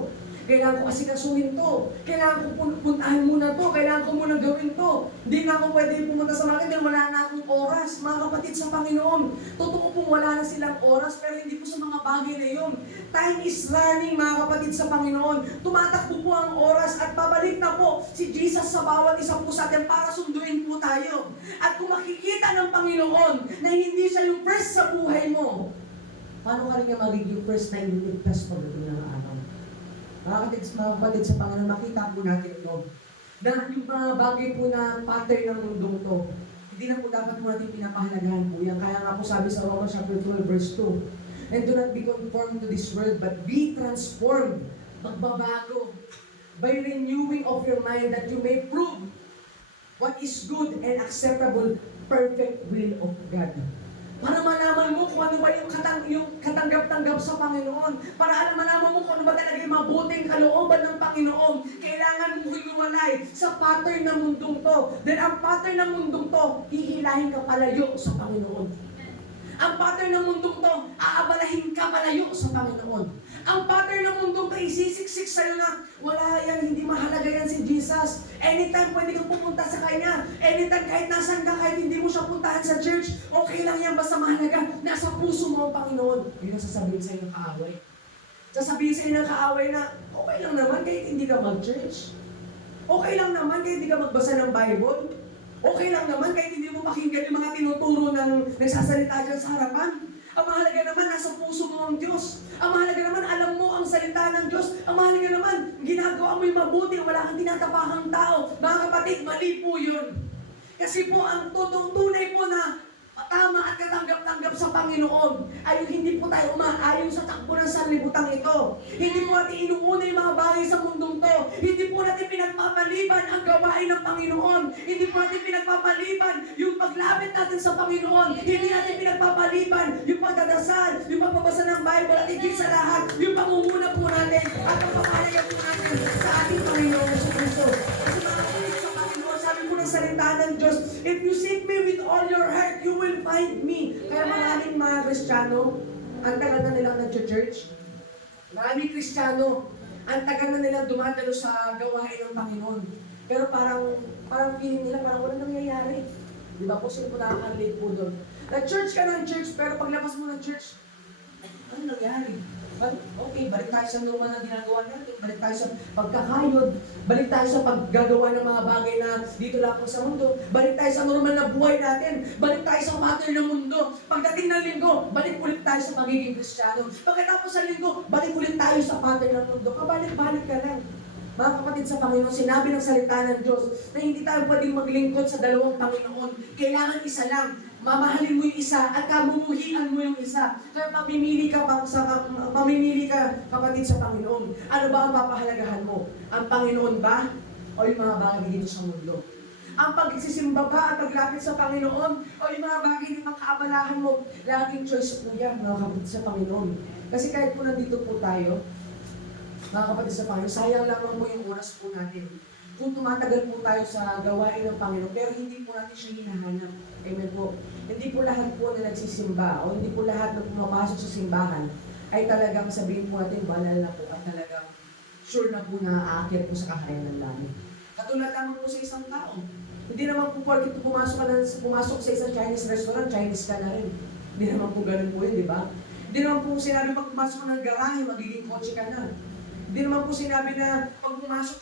Kailangan ko asikasuhin to. Kailangan ko puntahan muna to. Kailangan ko muna gawin to. Hindi na ako pwede pumunta sa market dahil wala na akong oras. Mga kapatid sa Panginoon, totoo pong wala na silang oras, pero hindi po sa mga bagay na yun. Time is running, mga kapatid sa Panginoon. Tumatakbo po ang oras at babalik na po si Jesus sa bawat isa po sa atin para sunduin po tayo. At kung makikita ng Panginoon na hindi siya yung first sa buhay mo, paano ka rin niya magiging first na iligtas pagdating ng araw? Mga kapatid sa Panginoon, makita po natin ito. Na yung mga bagay po na pattern ng mundong to, hindi na po dapat po natin pinapahalagahan po yan. Kaya nga po sabi sa Romans chapter 12 verse 2, and do not be conformed to this world, but be transformed. Magbabago by renewing of your mind that you may prove what is good and acceptable, perfect will of God. Para malaman mo kung ano ba yung katanggap-tanggap sa Panginoon. Para malaman mo kung ano ba talaga yung mabuting kalooban ng Panginoon. Kailangan mo hiwalay sa pattern ng mundong to. Then ang pattern ng mundong to, hihilahin ka palayo sa Panginoon. Ang pattern ng mundong to, aabalahin ka palayo sa Panginoon. Ang pattern ng mundong to, isisiksik sa'yo na, wala yan, hindi mahalaga yan si Jesus. Anytime pwede kang pupunta sa Kanya. Anytime kahit nasan ka, kahit hindi mo siya puntahan sa church, okay lang yan, basta mahalaga, nasa puso mo ang Panginoon. Yun ang sasabihin sa'yo ng kaaway. Sasabihin sa'yo ng kaaway na, okay lang naman kahit hindi ka mag-church. Okay lang naman kahit hindi ka magbasa ng Bible. Okay lang naman kahit hindi mo pakinggan yung mga tinuturo ng nagsasalita dyan sa harapan. Ang mahalaga naman, nasa puso mo ang Diyos. Ang mahalaga naman, alam mo ang salita ng Diyos. Ang mahalaga naman, ginagawa mo yung mabuti, wala kang tinatapakang tao. Mga kapatid, mali po yun. Kasi po, ang tunay po na tama at katanggap-tanggap sa Panginoon ay yung hindi po tayo umaayon sa takbo ng sanlibutan ito. Hindi po natin inuuna yung mga bagay sa mundong to. Hindi po natin pinagpapaliban ang gawain ng Panginoon. Hindi po natin pinagpapaliban yung paglapit natin sa Panginoon. Hindi natin pinagpapaliban yung pagdadasal, yung pagbabasa ng Bible at higit sa lahat, yung pangunguna po natin at ang pamahalaga po natin sa ating Panginoon sa Kristo. Kasi mga kapatid sa Panginoon, sabi po ng salita ng Diyos, if you seek me with all your heart, you will find me. Kaya maraming mga Kristiyano, ang tagal na nilang nag-church. Maraming Kristiyano, ang tagal na nilang dumadalo sa gawain ng Panginoon. Pero parang feeling nila parang walang nangyayari. Di ba po sila po nakaka-relate po doon? Nag-church ka ng church, pero paglabas mo ng church, ano nangyari? Okay, balik tayo sa normal na ginagawa natin. Balik tayo sa pagkakayod. Balik tayo sa paggagawa ng mga bagay na dito lang sa mundo. Balik tayo sa normal na buhay natin. Balik tayo sa pattern ng mundo. Pagdating ng linggo, balik ulit tayo sa pagiging Kristiyano. Pagkatapos sa linggo, balik ulit tayo sa pattern ng mundo. Kabalik-balik ka lang. Mga kapatid sa Panginoon, sinabi ng salita ng Diyos na hindi tayo pwedeng maglingkod sa dalawang Panginoon. Kailangan isa lang. Mamahalin mo yung isa at kabumuhian mo yung isa. Kaya mamimili ka kapatid sa Panginoon. Ano ba ang papahalagahan mo? Ang Panginoon ba? O yung mga bagay dito sa mundo? Ang pagsisimba ba at paglapit sa Panginoon? O yung mga bagay na makaabalahan mo? Laging choice po yan, mga kapatid sa Panginoon. Kasi kahit po nandito po tayo, mga kapatid sa Panginoon, sayang lamang po yung oras po natin. Kung tumatagal po tayo sa gawain ng Panginoon, pero hindi po natin siya hinahanap. Amen po. Hindi po lahat po na nagsisimba, o hindi po lahat na pumapasok sa simbahan, ay talagang sabihin po natin, banal na po, at talagang sure na po na aakyat po sa kakayanan ng langit. Katulad lamang po sa isang tao. Hindi naman po porkit pumasok sa isang Chinese restaurant, Chinese ka na rin. Hindi naman po ganun po yun, di ba? Hindi naman po sinabi pag pumasok ka ng garahe, magiging kotse ka na. Hindi naman po sinabi na pag pumasok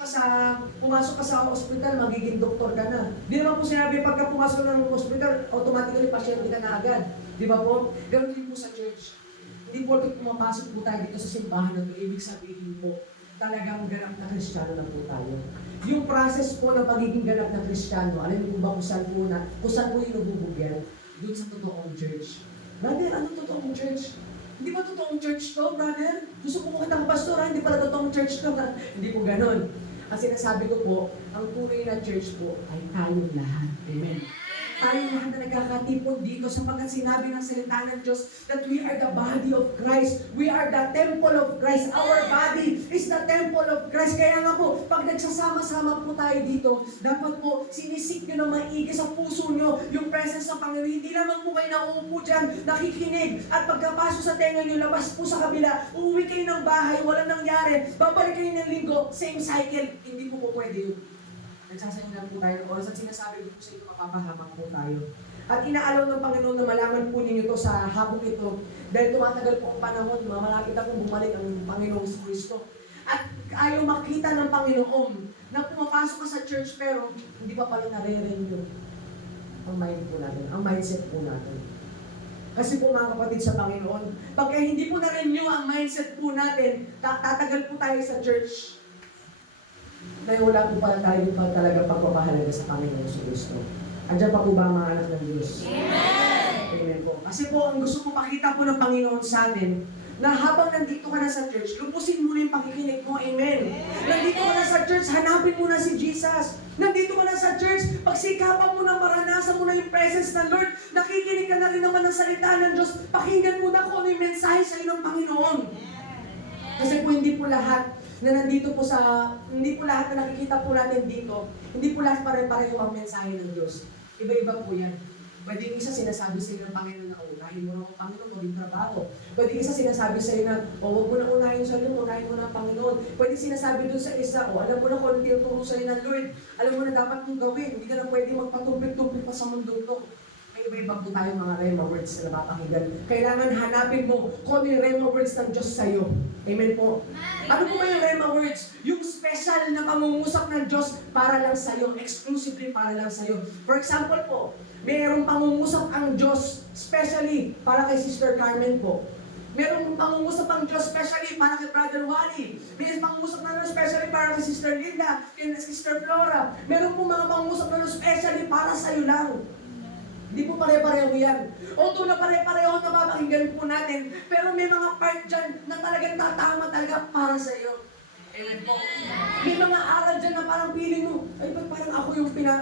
ka sa ospital, magiging doktor ka na. Hindi naman po sinabi pagka pumasok ng ospital, automatically pasyente ka na agad. Di ba po? Ganun din po sa church. Hindi po pumapasok po tayo dito sa simbahan na ito, ibig sabihin po, talagang ganap na Kristiyano na po tayo. Yung process po ng pagiging ganap na Kristiyano, alam niyo po ba kung saan po yung nabubugyan? Doon sa totoong church. Brother, ano totoong church? Hindi ba totoong church to, brother? Gusto ko kitang pastor, ha? Hindi pala totoong church to, ha? Hindi po ganun. Ang sinasabi ko po, ang tunay na church po ay tayong lahat. Amen. Tayong lahat na nagkakatipon dito sapagkat sinabi ng salita ng Diyos that we are the body of Christ. We are the temple of Christ. Our body is the temple of Christ. Kaya nga po, pag nagsasama-sama po tayo dito, dapat po sinisik nyo na maigi sa puso nyo yung presence ng Panginoon. Hindi naman po kayo nauupo dyan, nakikinig. At pagkapasok sa tenga nyo, labas po sa kabila, uuwi kayo ng bahay, walang nangyari, babalik kayo ng linggo, same cycle. Hindi po pwede yun. Nagsasangilan po tayo ng oras at sinasabi ko sa ito, mapapahamak po tayo. At inaalaw ng Panginoon na malaman po ninyo ito sa hapong ito dahil tumatagal po ang panahon, malapit na pong bumalik ang Panginoong Kristo. At ayaw makita ng Panginoon na pumapasok ka sa church pero hindi pa pala nare-renew ang mind po natin, ang mindset po natin. Kasi po mga kapatid sa Panginoon, pagka hindi po na-renew ang mindset po natin, tatagal po tayo sa church, na wala po pala tayo pa talaga pagpapahalaga sa Panginoon sa Kristo. Andiyan pa po ba ang mga anak ng Diyos? Amen! Amen po. Kasi po, ang gusto ko makita po ng Panginoon sa atin, na habang nandito ka na sa church, lupusin mo na yung pakikinig mo. Amen. Nandito ka na sa church, hanapin mo na si Jesus. Nandito ka na sa church, pagsikapan mo na, maranasan mo na yung presence ng Lord. Nakikinig ka na rin naman ng salita ng Diyos. Pakinggan mo na kung ano yung mensahe sa iyo ng Panginoon. Kasi po hindi po lahat na nandito po hindi po lahat na nakikita po natin dito, hindi po lahat pare-pareho ang mensahe ng Diyos. Iba-iba po yan. Pwede yung isa sinasabi sa iyo ng Panginoon na unahin mo na ang Panginoon o yung trabaho. Pwede yung isa sinasabi sa iyo na, huwag mo na unahin sa iyo, unahin mo na ang Panginoon. Pwede sinasabi dun sa isa, alam mo na kung ano tinuturo sa iyo ng Lord. Alam mo na dapat mong gawin. Hindi ka na pwede magpatumpik-tumpik pa sa mundo to. May iba-iba po tayo mga rema words na napapakinggan. Kailangan hanapin mo kung ano yung rema words ng Diyos sa iyo. Amen po. Ano po ba yung rema words? Yung special na pangungusap ng Diyos para lang sa iyo, exclusively para lang sa iyo. For example po, mayroong pangungusap ang Diyos, especially para kay Sister Carmen po. Mayroong pangungusap ang Diyos, especially para kay Brother Wally. Mayroong pangungusap na Diyos, especially para kay Sister Linda, kay Sister Flora. Mayroong po mga pangungusap na Diyos, especially para sa iyo lang. Hindi po pare-pareho yan. Although na pare-pareho na mapakinggan po natin, pero may mga part dyan na talagang tatama talaga para sa iyo. Amen po. May mga aral dyan na parang feeling mo, ay ba't parang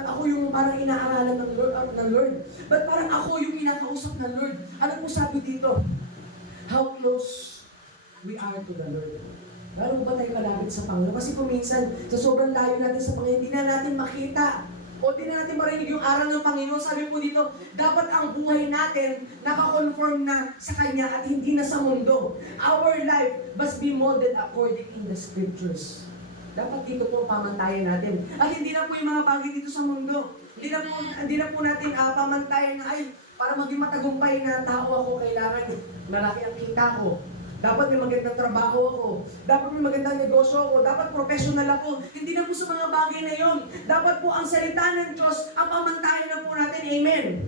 ako yung parang inaaralan ng Lord? Ba't parang ako yung kinakausap ng Lord? Ano po sabi dito? How close we are to the Lord. Lalo ba tayo kalapit sa Panginoon? Kasi kung minsan, sa sobrang layo natin sa Panginoon, hindi na natin makita o di na natin marinig yung aral ng Panginoon. Sabi po dito, dapat ang buhay natin nakakonform na sa Kanya at hindi na sa mundo. Our life must be molded according in the Scriptures. Dapat dito po ang pamantayan natin. At hindi na po yung mga bagay dito sa mundo. Hindi na po natin pamantayan na, ay, para maging matagumpay na tao ako, kailangan malaki ang kita ko. Dapat may magandang trabaho ako. Dapat may magandang negosyo ako. Dapat professional ako. Hindi na po sa mga bagay na yon. Dapat po ang salita ng Diyos ang pamantayan na po natin. Amen.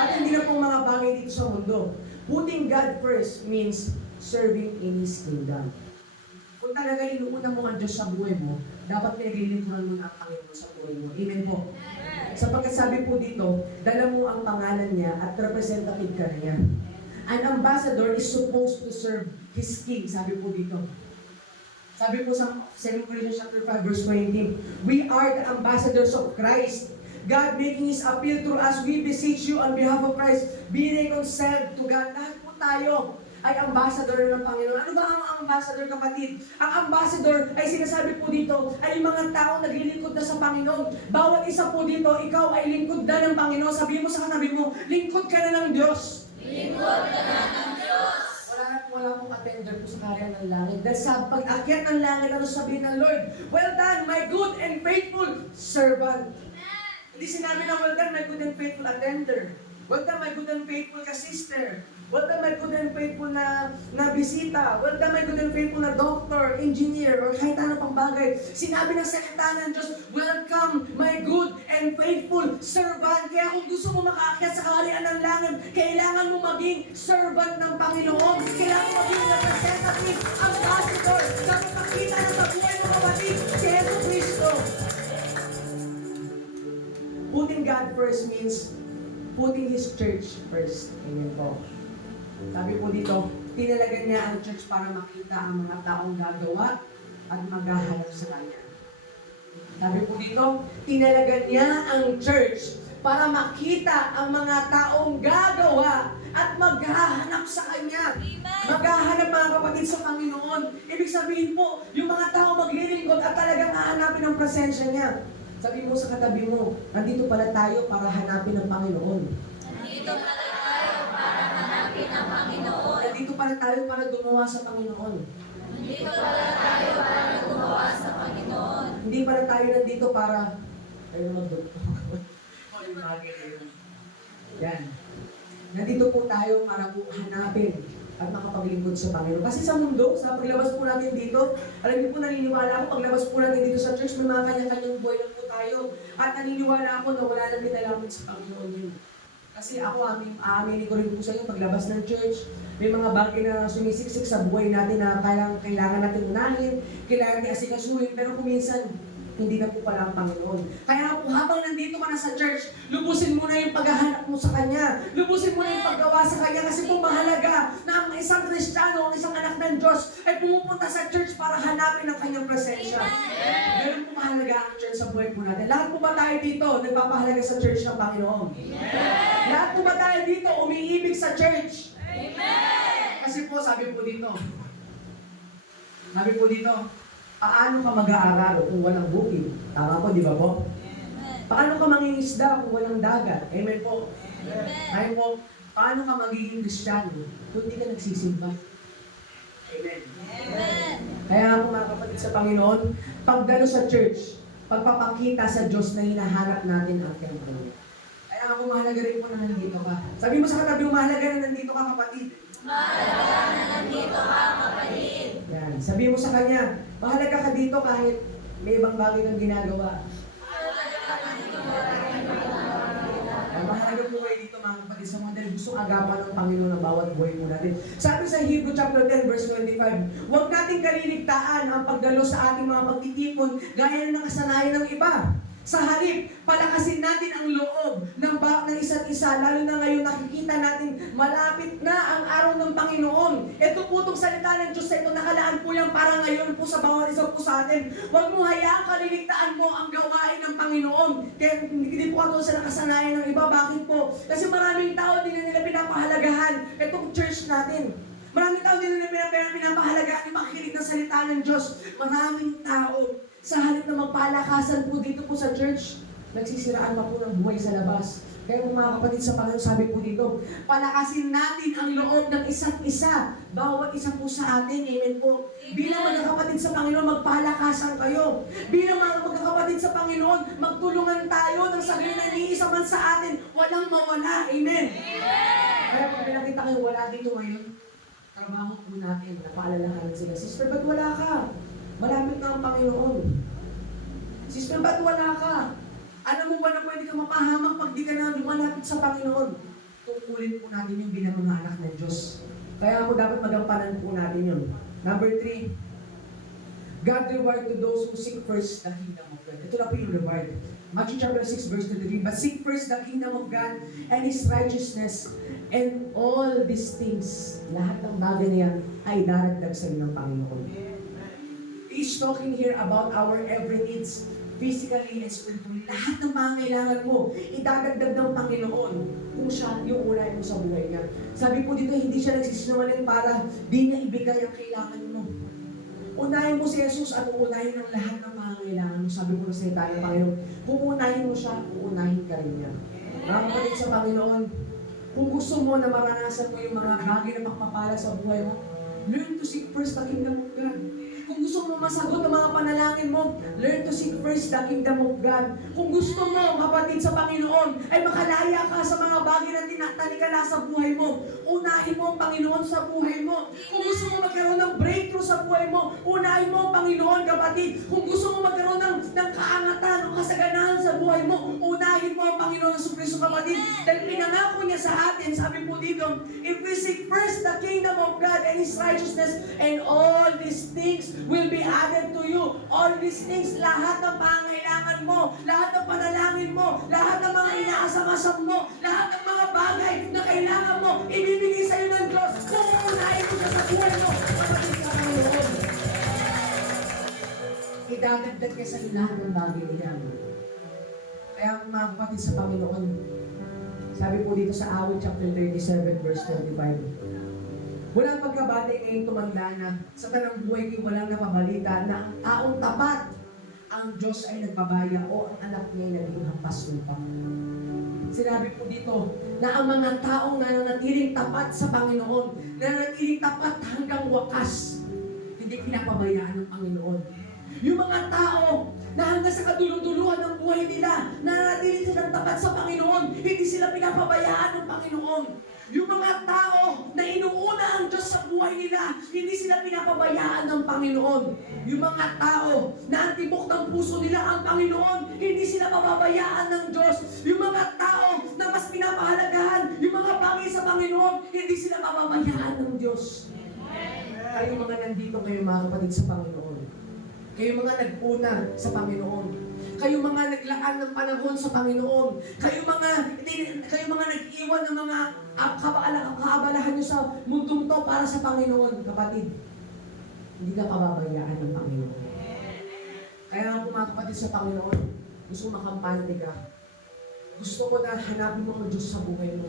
At hindi na po mga bagay dito sa mundo. Putting God first means serving in His kingdom. Kung talaga inuuna mo ang Diyos sa buhay mo, dapat pinaglilingkuran mo na ang Panginoon sa buhay mo. Amen po. Sapagkat sabi po dito, dala mo ang pangalan niya at representative ka niya. An ambassador is supposed to serve his king, sabi po dito. Sabi po sa 2 Corinthians chapter 5 verse 20, we are the ambassadors of Christ. God making His appeal through us, we beseech you on behalf of Christ, be reconciled to God. Lahat po tayo ay ambassador ng Panginoon. Ano ba ang ambassador, kapatid? Ang ambassador ay sinasabi po dito, ay mga tao naglilingkod na sa Panginoon. Bawat isa po dito, ikaw ay lingkod na ng Panginoon. Sabihin mo sa katabi mo, lingkod ka na ng Diyos. Lingkod ka na ng Diyos. Wala pong attender po sa karyan ng langit. Dahil sa pag-akyat ng langit, ano sabihin ng Lord? Well done, my good and faithful servant. Hindi sinabi na, well done, my good and faithful attender. Well done, my good and faithful ka-sister. Well done, my good and faithful na bisita. Well done, my good and faithful na doctor, engineer, or kahit ano pang bagay. Sinabi ng salita ng Diyos, welcome, my good and faithful servant. Kaya kung gusto mo makaakyat sa kaharian ng langit, kailangan mo maging servant ng Panginoon. Kailangan mo maging representative, ambassador, na mapakita na sa buhay ng kapatid, si Yesu Cristo. Putting God first means putting His church first. Amen po. Sabi po dito, tinalagan niya ang church para makita ang mga taong gagawa at maghahanap sa Kanya. Sabi po dito, tinalagan niya ang church para makita ang mga taong gagawa at maghahanap sa Kanya. Maghahanap mga kapatid sa Panginoon. Ibig sabihin po, yung mga tao maglilingkod at talagang hahanapin ang presensya niya. Sabi mo sa katabi mo, nandito pala tayo para hanapin ang Panginoon. Nandito pala tayo para hanapin ang Panginoon. Nandito pala tayo para gumawa sa Panginoon. Nandito pala tayo para gumawa sa Panginoon. Hindi pala tayo nandito para ayun mag-doktor. Yan. Nandito po tayo para po hanapin at makapaglingkod sa Panginoon. Kasi sa mundo, sa paglabas po natin dito, alam niyo po, naniniwala ako, paglabas po natin dito sa church, may mga kanya-kanyang buhay lang po tayo. At naniniwala ako na wala nang kinalaman sa Panginoon yun. Kasi ako, aaminin ko rin po sa inyo, paglabas ng church, may mga bagay na sumisiksik sa buhay natin na kailangan natin unahin, kailangan natin asikasuhin, pero kung minsan, hindi na po pala ang Panginoon. Kaya po habang nandito ka na sa church, lubusin mo na yung paghahanap mo sa Kanya. Lubusin mo na yung paggawa sa Kanya kasi po mahalaga na ang isang Kristiyano, ang isang anak ng Diyos ay pumupunta sa church para hanapin ang Kanyang presensya. Ganun po mahalaga ang church sa buhay po natin. Lahat po ba tayo dito nagpapahalaga sa church ng Panginoon? Lahat po ba tayo dito umiibig sa church? Kasi po sabi po dito, paano ka mag-aaral kung walang bukid? Tama po, di ba po? Paano ka mangingisda kung walang dagat? Amen po. Amen po. Paano ka magiging Kristiyano kung hindi ka nagsisimba? Amen. Kaya po mga kapatid sa Panginoon, pagdalo sa church, pagpapakita sa Diyos na hinahanap natin ang templo. Kaya ako mahalaga rin po na nandito ka. Sabi mo sa katabi, mahalaga na nandito ka, kapatid. Mahalaga na nandito ka, kapatid. Yan. Sabi mo sa kanya, mahalaga ka dito kahit may ibang bagay kang ginagawa. Mahalaga po kayo dito mga kapatid sa mga dahil gustong agapan ng Panginoon ang bawat buhay mo natin. Sabi sa Hebrew chapter 10 verse 25, huwag nating kaliligtaan ang pagdalo sa ating mga pagtitipon gaya ng nakasanayan ng iba. Sa halip, palakasin natin ang loob ng isa't isa, lalo na ngayon nakikita natin malapit na ang araw ng Panginoon. Ito po itong salita ng Diyos sa ito, nakalaan po yan para ngayon po sa bawat isa po sa atin. Huwag mo hayaang kaliligtaan mo ang gawain ng Panginoon. Kaya hindi po ito sa nakasanayan ng iba. Bakit po? Kasi maraming tao din na nila pinapahalagahan itong church natin. Maraming tao din na pinapahalagahan yung makikinig ng salita ng Diyos. Maraming tao sa halip na magpalakasan po dito po sa church, nagsisiraan pa po ng buhay sa labas. Kaya mga kapatid sa Panginoon, sabi po dito, palakasin natin ang loob ng isa't isa, bawat isa po sa atin, amen po. Bilang mga kapatid sa Panginoon, magpalakasan kayo. Bilang mga magkakapatid sa Panginoon, magtulungan tayo ng sabihin na ni isa man sa atin, walang mawala, amen. Kaya pag pinakita kayo wala dito ngayon, trabaho po natin, napaalalahanan sila, sister, ba't wala ka? Malapit na ang Panginoon. Sister, ba't wala ka? Alam mo ba na pwede ka mapahamak pag di ka na lumalapit sa Panginoon? Tungkulin po natin yung bilang mga anak ng Diyos. Kaya po dapat magampanan po natin yun. Number 3, God reward to those who seek first the kingdom of God. Ito na po yung reward. Matthew chapter 6 verse 23, but seek first the kingdom of God and His righteousness, and all these things, lahat ng bagay niyan ay daragdag sa inyo ng Panginoon. He's talking here about our every needs, physically and spiritually. Lahat ng pangangailangan mo, idadagdag ng Panginoon kung siya yung unahin mo sa buhay niya. Sabi po dito, hindi siya nagsisinungaling para di niya ibigay ang kailangan mo. Unahin mo si Jesus at uunahin ang lahat ng pangangailangan mo. Sabi po sa salita ng Panginoon, kung unahin mo siya, uunahin ka rin niya. Mga kapatid sa Panginoon, kung gusto mo na maranasan mo yung mga bagay na makapapala sa buhay mo, learn to seek first the kingdom of God. Kung gusto mo masagot ang mga panalangin mo, learn to seek first the kingdom of God. Kung gusto mo, kapatid sa Panginoon, ay makalaya ka sa mga bagay na tinatalikala sa buhay mo, unahin mo ang Panginoon sa buhay mo. Kung gusto mo magkaroon ng breakthrough sa buhay mo, unahin mo ang Panginoon, kapatid. Kung gusto mo magkaroon ng kaangatan o kasaganahan sa buhay mo, unahin mo ang Panginoon sa Kristo, kapatid. Dahil pinangako niya sa atin, sabi po dito, if we seek first the kingdom of God and His righteousness, and all these things will be added to you. All these things, lahat ng pangangailangan mo, lahat ng panalangin mo, lahat ng mga inaasam-asam mo, lahat ng mga bagay na kailangan mo, ibibigay sa iyo ng Diyos kung unahin mo siya sa buhay mo. Kapatid sa Panginoon, idadagdag ka sa iyo lahat ng bagay niya. Kaya mga kapatid sa Panginoon, sabi po dito sa Awit chapter 37 verse 25, walang pagkabati ngayong tumanda na sa tanang buhay ko walang napabalita na ang taong tapat ang Diyos ay nagpabaya o ang anak niya ay naging hampas lupa. Sinabi po dito na ang mga taong nananatiling tapat sa Panginoon, nananatiling tapat hanggang wakas, hindi pinapabayaan ng Panginoon. Yung mga tao na hanggang sa kaduluduluhan ng buhay nila, nananatiling silang tapat sa Panginoon, hindi sila pinapabayaan ng Panginoon. Yung mga tao na inuuna ang Diyos sa buhay nila, hindi sila pinapabayaan ng Panginoon. Yung mga tao na ang tibok ng puso nila ang Panginoon, hindi sila pababayaan ng Diyos. Yung mga tao na mas pinapahalagahan yung mga bagay sa Panginoon, hindi sila pababayaan ng Diyos. Kayo mga nandito kayo mga kapatid sa Panginoon, Kayo mga nag-una sa Panginoon. Kayo mga naglaan ng panahon sa Panginoon. Kayo mga nag-iwan ng mga kaabalahan nyo sa mundong to para sa Panginoon, kapatid. Hindi ka pababayaan ng Panginoon. Kaya nga mga kapatid sa Panginoon, gusto ko makampante ka. Gusto ko na hanapin mo ang Diyos sa buhay mo.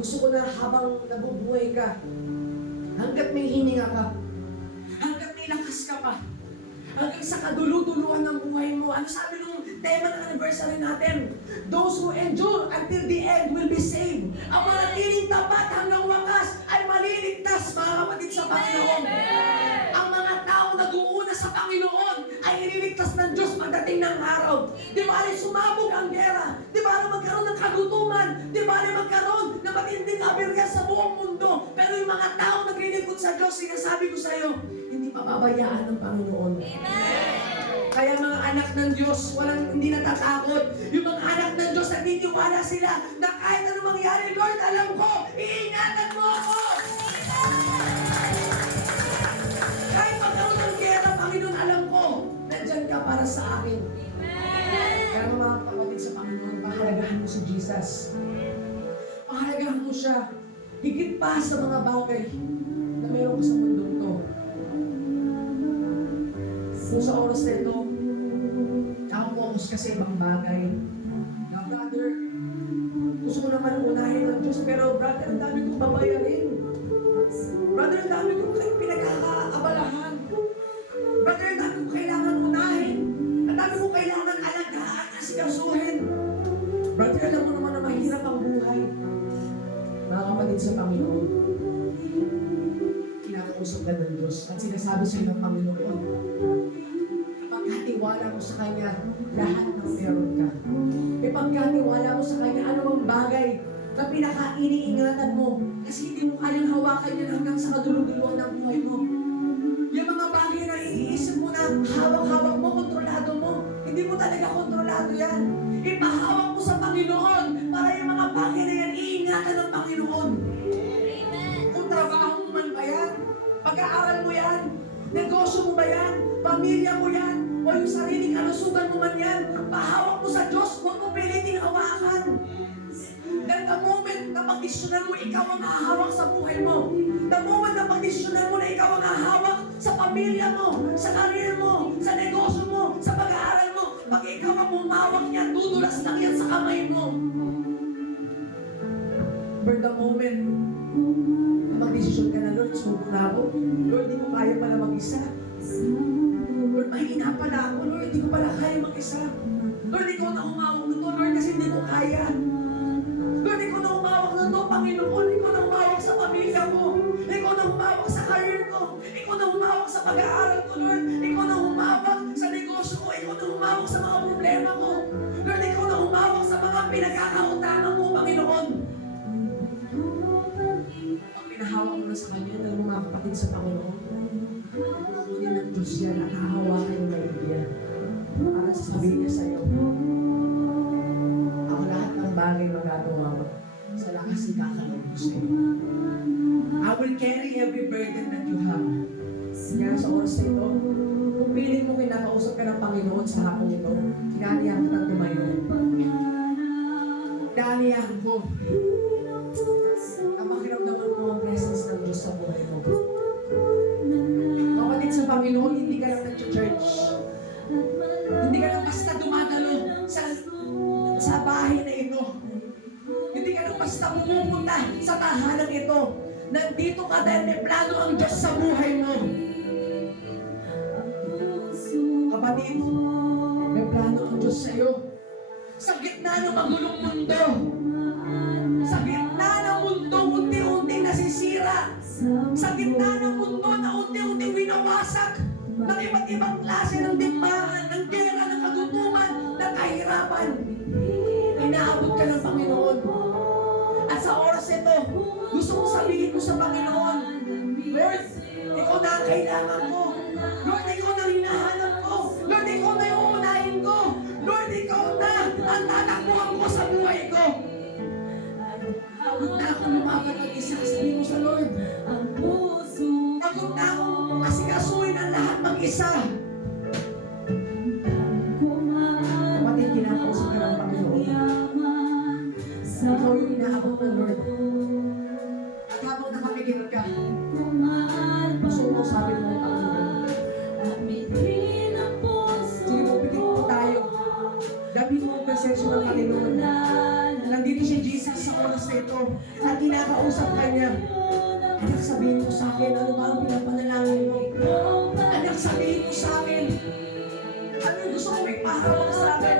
Gusto ko na habang nabubuhay ka, hanggat may hininga ka, hanggat may lakas ka pa, hanggang sa kaduluduluhan ng buhay mo. Ano sabi nung tema ng anniversary natin? Those who endure until the end will be saved. Ang mga tiling tapat hanggang wakas ay maliligtas, mga kapatid sa Panginoon. Ang mga tao nag-uuna sa Panginoon ay ililigtas ng Diyos pagdating ng araw. Di ba rin sumabog ang gera? Di ba rin magkaroon ng kagutuman? Di ba rin magkaroon ng matinding aberya sa buong mundo? Pero yung mga tao naglilingkod sa Diyos, sinasabi ko sa iyo, hindi pababayaan ng Panginoon. Kaya mga anak ng Diyos, hindi natatakot. Yung mga anak ng Diyos, nagtitiwala sila na kahit ano mangyari, Lord, alam ko, iingatan mo ako. Kahit magkaroon ng gera, Panginoon, alam ko, nandyan ka para sa akin. Kaya mga kapatid sa Panginoon, pahalagahan mo si Jesus. Pahalagahan mo siya. Higit pa sa mga bagay na meron ko sa mundong to. So sa oras na ito, nakapokus kasi ibang bagay. Na brother, gusto ko naman unahin ng Diyos, pero brother, ang dami kong babayarin. Brother, ang dami kong pinagkakaabalahan. Brother, ang dami kong kailangan unahin. Ang dami kong kailangan alagaan, asikasuhin. Brother, alam mo naman na mahirap ang buhay. Mga kapatid sa Panginoon, kinakausap ka ng Diyos at sinasabi sa iyo ng Panginoon, ipagkatiwala mo sa Kanya lahat ng meron ka. Ipagkatiwala mo sa Kanya anumang bagay na pinaka-iniingatan mo kasi hindi mo kayang hawakan yan hanggang sa kadulog-duluhan ng buhay mo. Yung mga bagay na iniisip mo na hawak-hawak mo, kontrolado mo, hindi mo talaga kontrolado yan. Ipahawak mo sa Panginoon para yung mga bagay na yan iingatan ng Panginoon. Kung trabaho mo man ba yan, pag-aaral mo yan, negosyo mo ba yan, pamilya mo yan, o yung sariling kalusugan mo man yan, pahawak mo sa Diyos, huwag mo piliting hawakan. Then the moment na pagdesisyonan mo, ikaw ang hahawak sa buhay mo. The moment na pagdesisyonan mo na ikaw ang hahawak sa pamilya mo, sa karir mo, sa negosyo mo, sa pag-aaral mo, pag ikaw ang humawak niya, dudulas lang yan sa kamay mo. For the moment na magdesisyon ka na, Lord, suko na ako. Lord, di ko kaya pala mag-isa. Lord, mahina pala ako. Lord, di ko pala kaya mag-isa. Lord, ikaw na humawak nito. Lord, kasi hindi ko kaya. Lord, ikaw na humawak nito, Panginoon. Ikaw na humawak sa pamilya ko. Ikaw na humawak sa career ko. Ikaw na humawak sa pag-aaral ko, Lord. Ikaw na humawak sa negosyo ko. Ikaw na humawak sa mga problema ko. Lord, ikaw na humawak sa mga pinagkakautangan mo, Panginoon. Pag pinahawak mo na sa Kanya, alam mo mga kapatid sa Panginoon, kukunin ng Diyos yan at hahawakan yung maibigyan. Para sasabihin niya sa'yo, ako lahat ng bagay magagawa mo sa lakas ng kakaloob ko sa'yo. I will carry every burden that you have. Kaya sa oras na ito, kung piling mo kinakausap ka ng Panginoon sa hapong ito, kinaniyahan ka ng tumayo. Kinaniyahan ko na makiramdaman mo ang presence ng Diyos sa buhay mo. Kapatid sa Panginoon, hindi ka lang nag-church. Hindi ka lang basta dumadalo sa bahay na ito. Hindi ka lang basta pumupunta sa tahanan ito. Nandito ka dahil may plano ang Diyos sa buhay mo. Kapatid, may plano ang Diyos sa iyo. Sa gitna ng magulong mundo, sa gitna ng mundo unti-unting nasisira, sa gitna ng mundo na unti-unting winawasak ng iba't ibang klase ng digmaan, ng gera, ng kagutuman, ng kahirapan, inaabot ka ng Panginoon. At sa oras ito, gusto kong sabihin mo sa Panginoon, Lord, ikaw na ang kailangan ko. Lord, ikaw na ang hinahanap ko. Lord, ikaw na yung uunahin ko. Lord, ikaw na ang tatakbuhan ko sa buhay ko. Pagod na akong lumaban mag-isa. Sabi mo sa Lord, pagod na akong asikasuhin ang lahat mag-isa. Panginoon. Nandito si Jesus sa oras na ito at kinakausap ka niya. Anak, sabihin mo sa akin, ano ba ang pinapanalangin mo? Anak, sabihin mo sa akin, ano yung gusto mo ipahawak sa akin?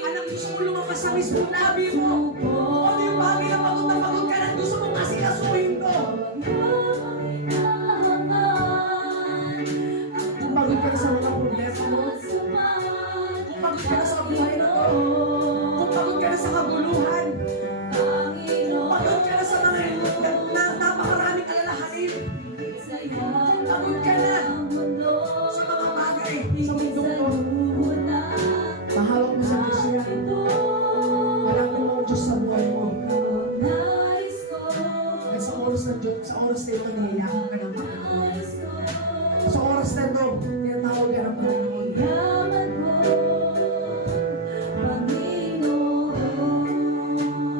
Anak, gusto mo lumabas sa mismong labi mo? Ano yung bagay na pagod ka na gusto mong asikasuhin ko? Kung pagod ka na sa mga problema mo, kung pagod ka na sa buhay na to, kung pagod ka na sa kabuluhan, kung pagod ka na sa mga napakaraming alalahanin, kung pagod ka na sa mga bagay sa mundong to, mahawak mo sa Diyos yan. Malapit mo ang Diyos sa buhay mo. At sa oras na Diyos, sa oras na ito, nahihiyakap ka ng Panginoon. Sa oras na ito, tinatawag ka ng Panginoon.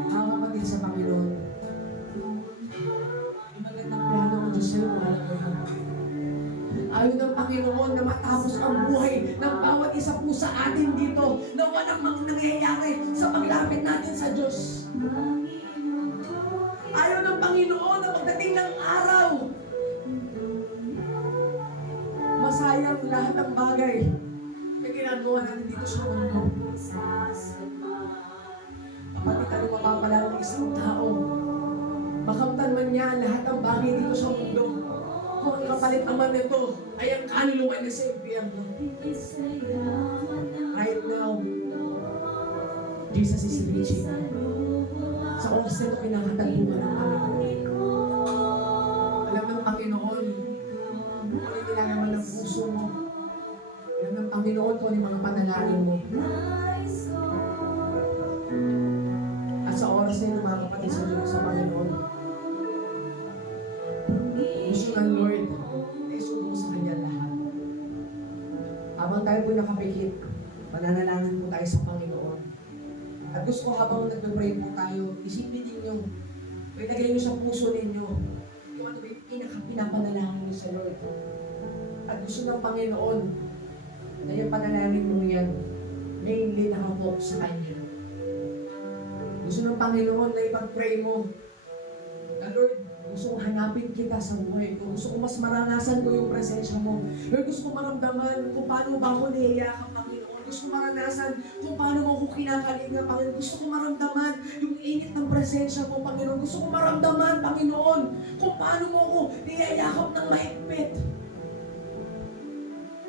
Mga kapatid sa Panginoon, yung magandang plano ng Diyos sa'yo, alam mo yun. Ayaw ng Panginoon na matapos ang buhay ng bawat isa po sa atin dito na walang nangyayari sa paglapit natin sa Diyos. Ayaw ng Panginoon na pagdating ng araw, masayang lahat ng bagay na ginagawa natin dito sa mundo. Kapatid, ano mapapala ng isang tao? Makamtan man niya lahat ng bagay dito sa mundo. Kung ang kapalit naman nito ay ang kaluluwa niya sa impyerno. Right now, Jesus is reaching. Sa oras nito, kinakatagpo ka ng Panginoon. Alam ng Panginoon kung ano yung nilalaman ng puso mo. Alam ng Panginoon kung ano yung mga panalangin mo. At sa oras na ito, mga kapatid sa Diyos sa Panginoon, gusto ng Lord na isubo sa Kanya lahat. Habang tayo po nakapikit, mananalangin po tayo sa Panginoon. At gusto ko habang nagpe-pray po tayo, isipin ninyo, ilagay nyo sa puso ninyo, yung ano ba yung pinaka-pinapanalangin nyo sa Lord. At gusto ng Panginoon na yung panalangin mo yan, mainly nakafocus sa Kanya. Gusto ng Panginoon na ipag-pray mo, na Lord, gusto kong hanapin kita sa buhay ko. Gusto kong mas maranasan ko yung presensya mo. Lord, gusto kong maramdaman kung paano ba ako niyayakap, Panginoon. Gusto kong maranasan kung paano mo ako kinakalinga, Panginoon. Gusto kong maramdaman yung init ng presensya mo, Panginoon. Gusto kong maramdaman, Panginoon, kung paano mo ako niyayakap ng mahigpit.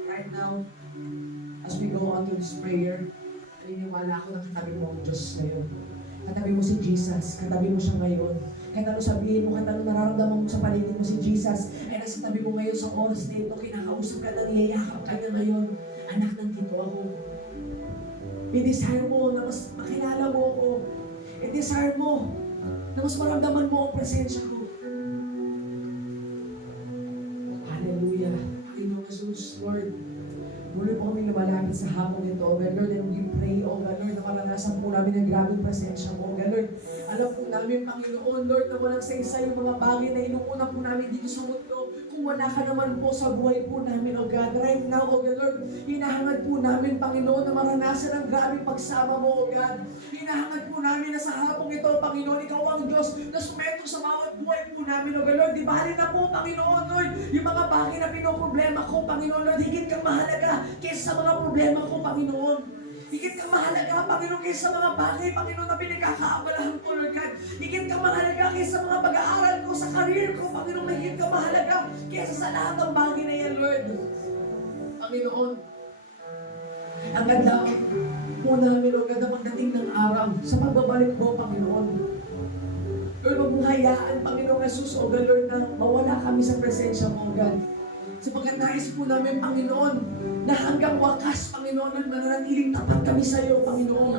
Right now, as we go on to this prayer, naniniwala ako na katabi mo ang Diyos ngayon. Katabi mo si Jesus, katabi mo siya ngayon. Kahit ano sabihin mo, kahit ano nararamdaman mo sa paligid mo si Jesus, ay nasa tabi mo ngayon sa oras na ito, kinakausap ka na niyayakap ka na ngayon. Anak, nandito ako. I-desire mo na mas makilala mo ako. I-desire mo na mas maramdaman mo ang presensya ko. Hallelujah. Panginoon Jesus, Lord. Muli po kami lumalapit sa hapon nito, O God, Lord, and we pray, O God, Lord, na maranasan po namin ang grabing presensya mo, O God, Lord. Alam po namin, Panginoon, Lord, na walang sa isa yung mga bagay na inuuna po namin dito sa mundo. Kung wala ka naman po sa buhay po namin, O God. Right now, O God, Lord, hinahangad po namin, Panginoon, na maranasan ang grabing pagsama mo, O God. Hinahangad po namin na sa hapong ito, Panginoon, Ikaw ang Diyos na sumeto sa bawat buhay po namin, O God, Lord. Di bali na po, Panginoon, Lord, yung mga bagay na pinoproblema ko, Panginoon, Lord, higit kang mahalaga kaysa sa mga problema ko, Panginoon. Higit kang mahalaga, Panginoon, kaysa sa mga bagay, Panginoon, na pinagkakaabalahan ko, Lord God. Higit kang mahalaga kaysa sa mga pag-aaral ko, sa career ko, Panginoon. Higit kang mahalaga kaysa sa lahat ng bagay na yan, Lord. Panginoon, ang ganda po namin, Lord God, na pagdating ng araw, sa pagbabalik mo, Panginoon. Lord, huwag mong hayaan, Panginoon Jesus, O God, Lord, na mawala kami sa presensya mo, O God. Sapagkat nais po namin, Panginoon, na hanggang wakas, Panginoon, Lord, mananatiling tapat kami sa iyo, Panginoon.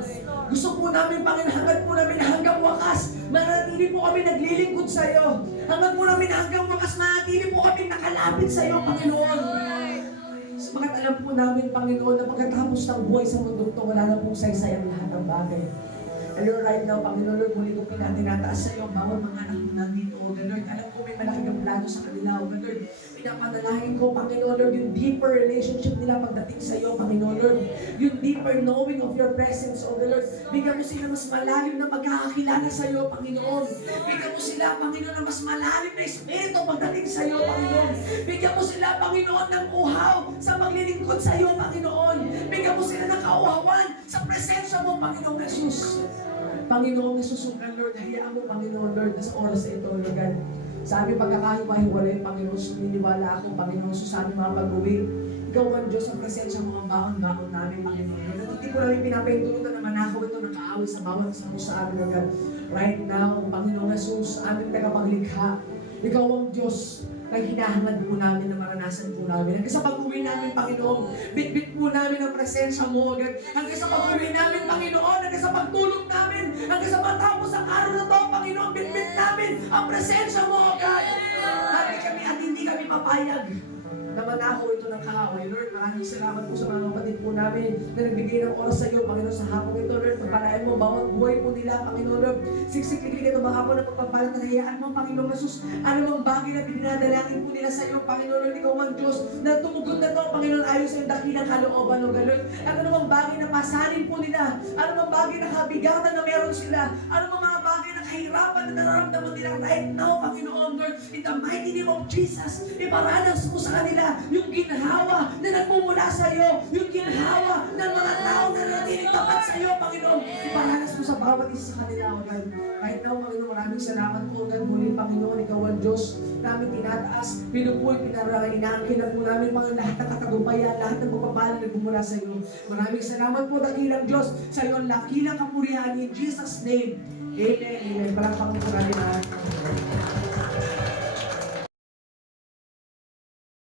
Gusto po namin, Panginoon, hanggang po namin na hanggang wakas, mananatili po kami naglilingkod sa iyo. Hanggang po namin na hanggang wakas, mananatili po kami nakalapit sa iyo, Panginoon. Sapagkat alam po namin, Panginoon, na pagkatapos ng buhay sa mundo ito, wala na pong saysay ang lahat ng bagay. And Lord, right now, Panginoon, Lord, muli ko pinatinataas sa iyo ang bawat mga anak mo nandito, O Lord. Alam ko may malaking ang plano sa kanila, O Lord. Pinapanalangin ko, Panginoon Lord, yung deeper relationship nila pagdating sa iyo, Panginoon Lord. Yung deeper knowing of your presence, O Lord. Bigyan mo sila mas malalim na magkakakilala sa iyo, Panginoon. Bigyan mo sila, Panginoon, na mas malalim na espiritu pagdating sa iyo, Panginoon. Bigyan mo sila, Panginoon, ng uhaw sa paglilingkod sa iyo, Panginoon. Bigyan mo sila ng kauhawan sa presensya mo, Panginoon Jesus. Panginoon Jesus, Lord, hayaan mo, Panginoon Lord, na sa oras na ito, Lord God. Sa aming pagkakahiwa-hiwalay, Panginoon, suminiwala ako, Panginoon, sa aming mga pag-uwi. Ikaw ang Diyos, ang presensya mo ang baon-baon namin, Panginoon. Lord, at hindi po namin pinapahintulutan na manakaw ito ng kaaway sa bawat isa mo sa amin, Lord God. Right now, Panginoon Jesus, aming tagapaglikha. Ikaw ang Diyos na hinahangad po namin na maranasan po namin. Hanggang sa pag-uwi namin, Panginoon, bit-bit po namin ang presensya mo. Hanggang sa pag-uwi namin, Panginoon, hanggang sa pagtulog namin, hanggang sa matapos ang araw na to, Panginoon, bit-bit namin ang presensya mo, God. Hindi kami papayag na manakaw ito ng kaaway. Lord, maraming salamat po sa mga kapatid po namin na nagbigay ng oras sa iyo, Panginoon, sa hapong ito, Lord. Pagpalain mo, bawat buhay po nila, Panginoon, Lord. Siksik-liklik ito mga po na pagpapalat na hayaan mo, Panginoon Jesus. Ano mang bagay na pinadalangin po nila sa iyo, Panginoon, Lord. Ikaw ang Diyos na tumugon na to, Panginoon, ayon sa iyong dakilang kalooban, O Lord. At ano mang bagay na pasanin po nila, ano mang bagay na kabigatan na meron sila, ano mang mga bagay na kahirapan na nararamdaman nila right now, Panginoon, Lord. In the mighty name of Jesus, iparanas mo sa kanila yung ginhawa na nagmumula sa iyo, yung ginhawa ng mga tao na natinig tapat sa iyo, Panginoon. Iparanas mo sa bawat isa sa kanila, O God. Right now, Panginoon, maraming salamat po, God. Muli, Panginoon, ikaw ang Diyos namin tinataas, pinupuy, pinarangan, inaangkilan po namin, Panginoon, lahat ng katagumpayan, lahat ng pagpapala na nagmumula sa iyo. Maraming salamat po, dakilang Diyos, sa iyong dakilang kapurihan in Jesus' name. Amen. Amen. Palakpakan po natin lahat.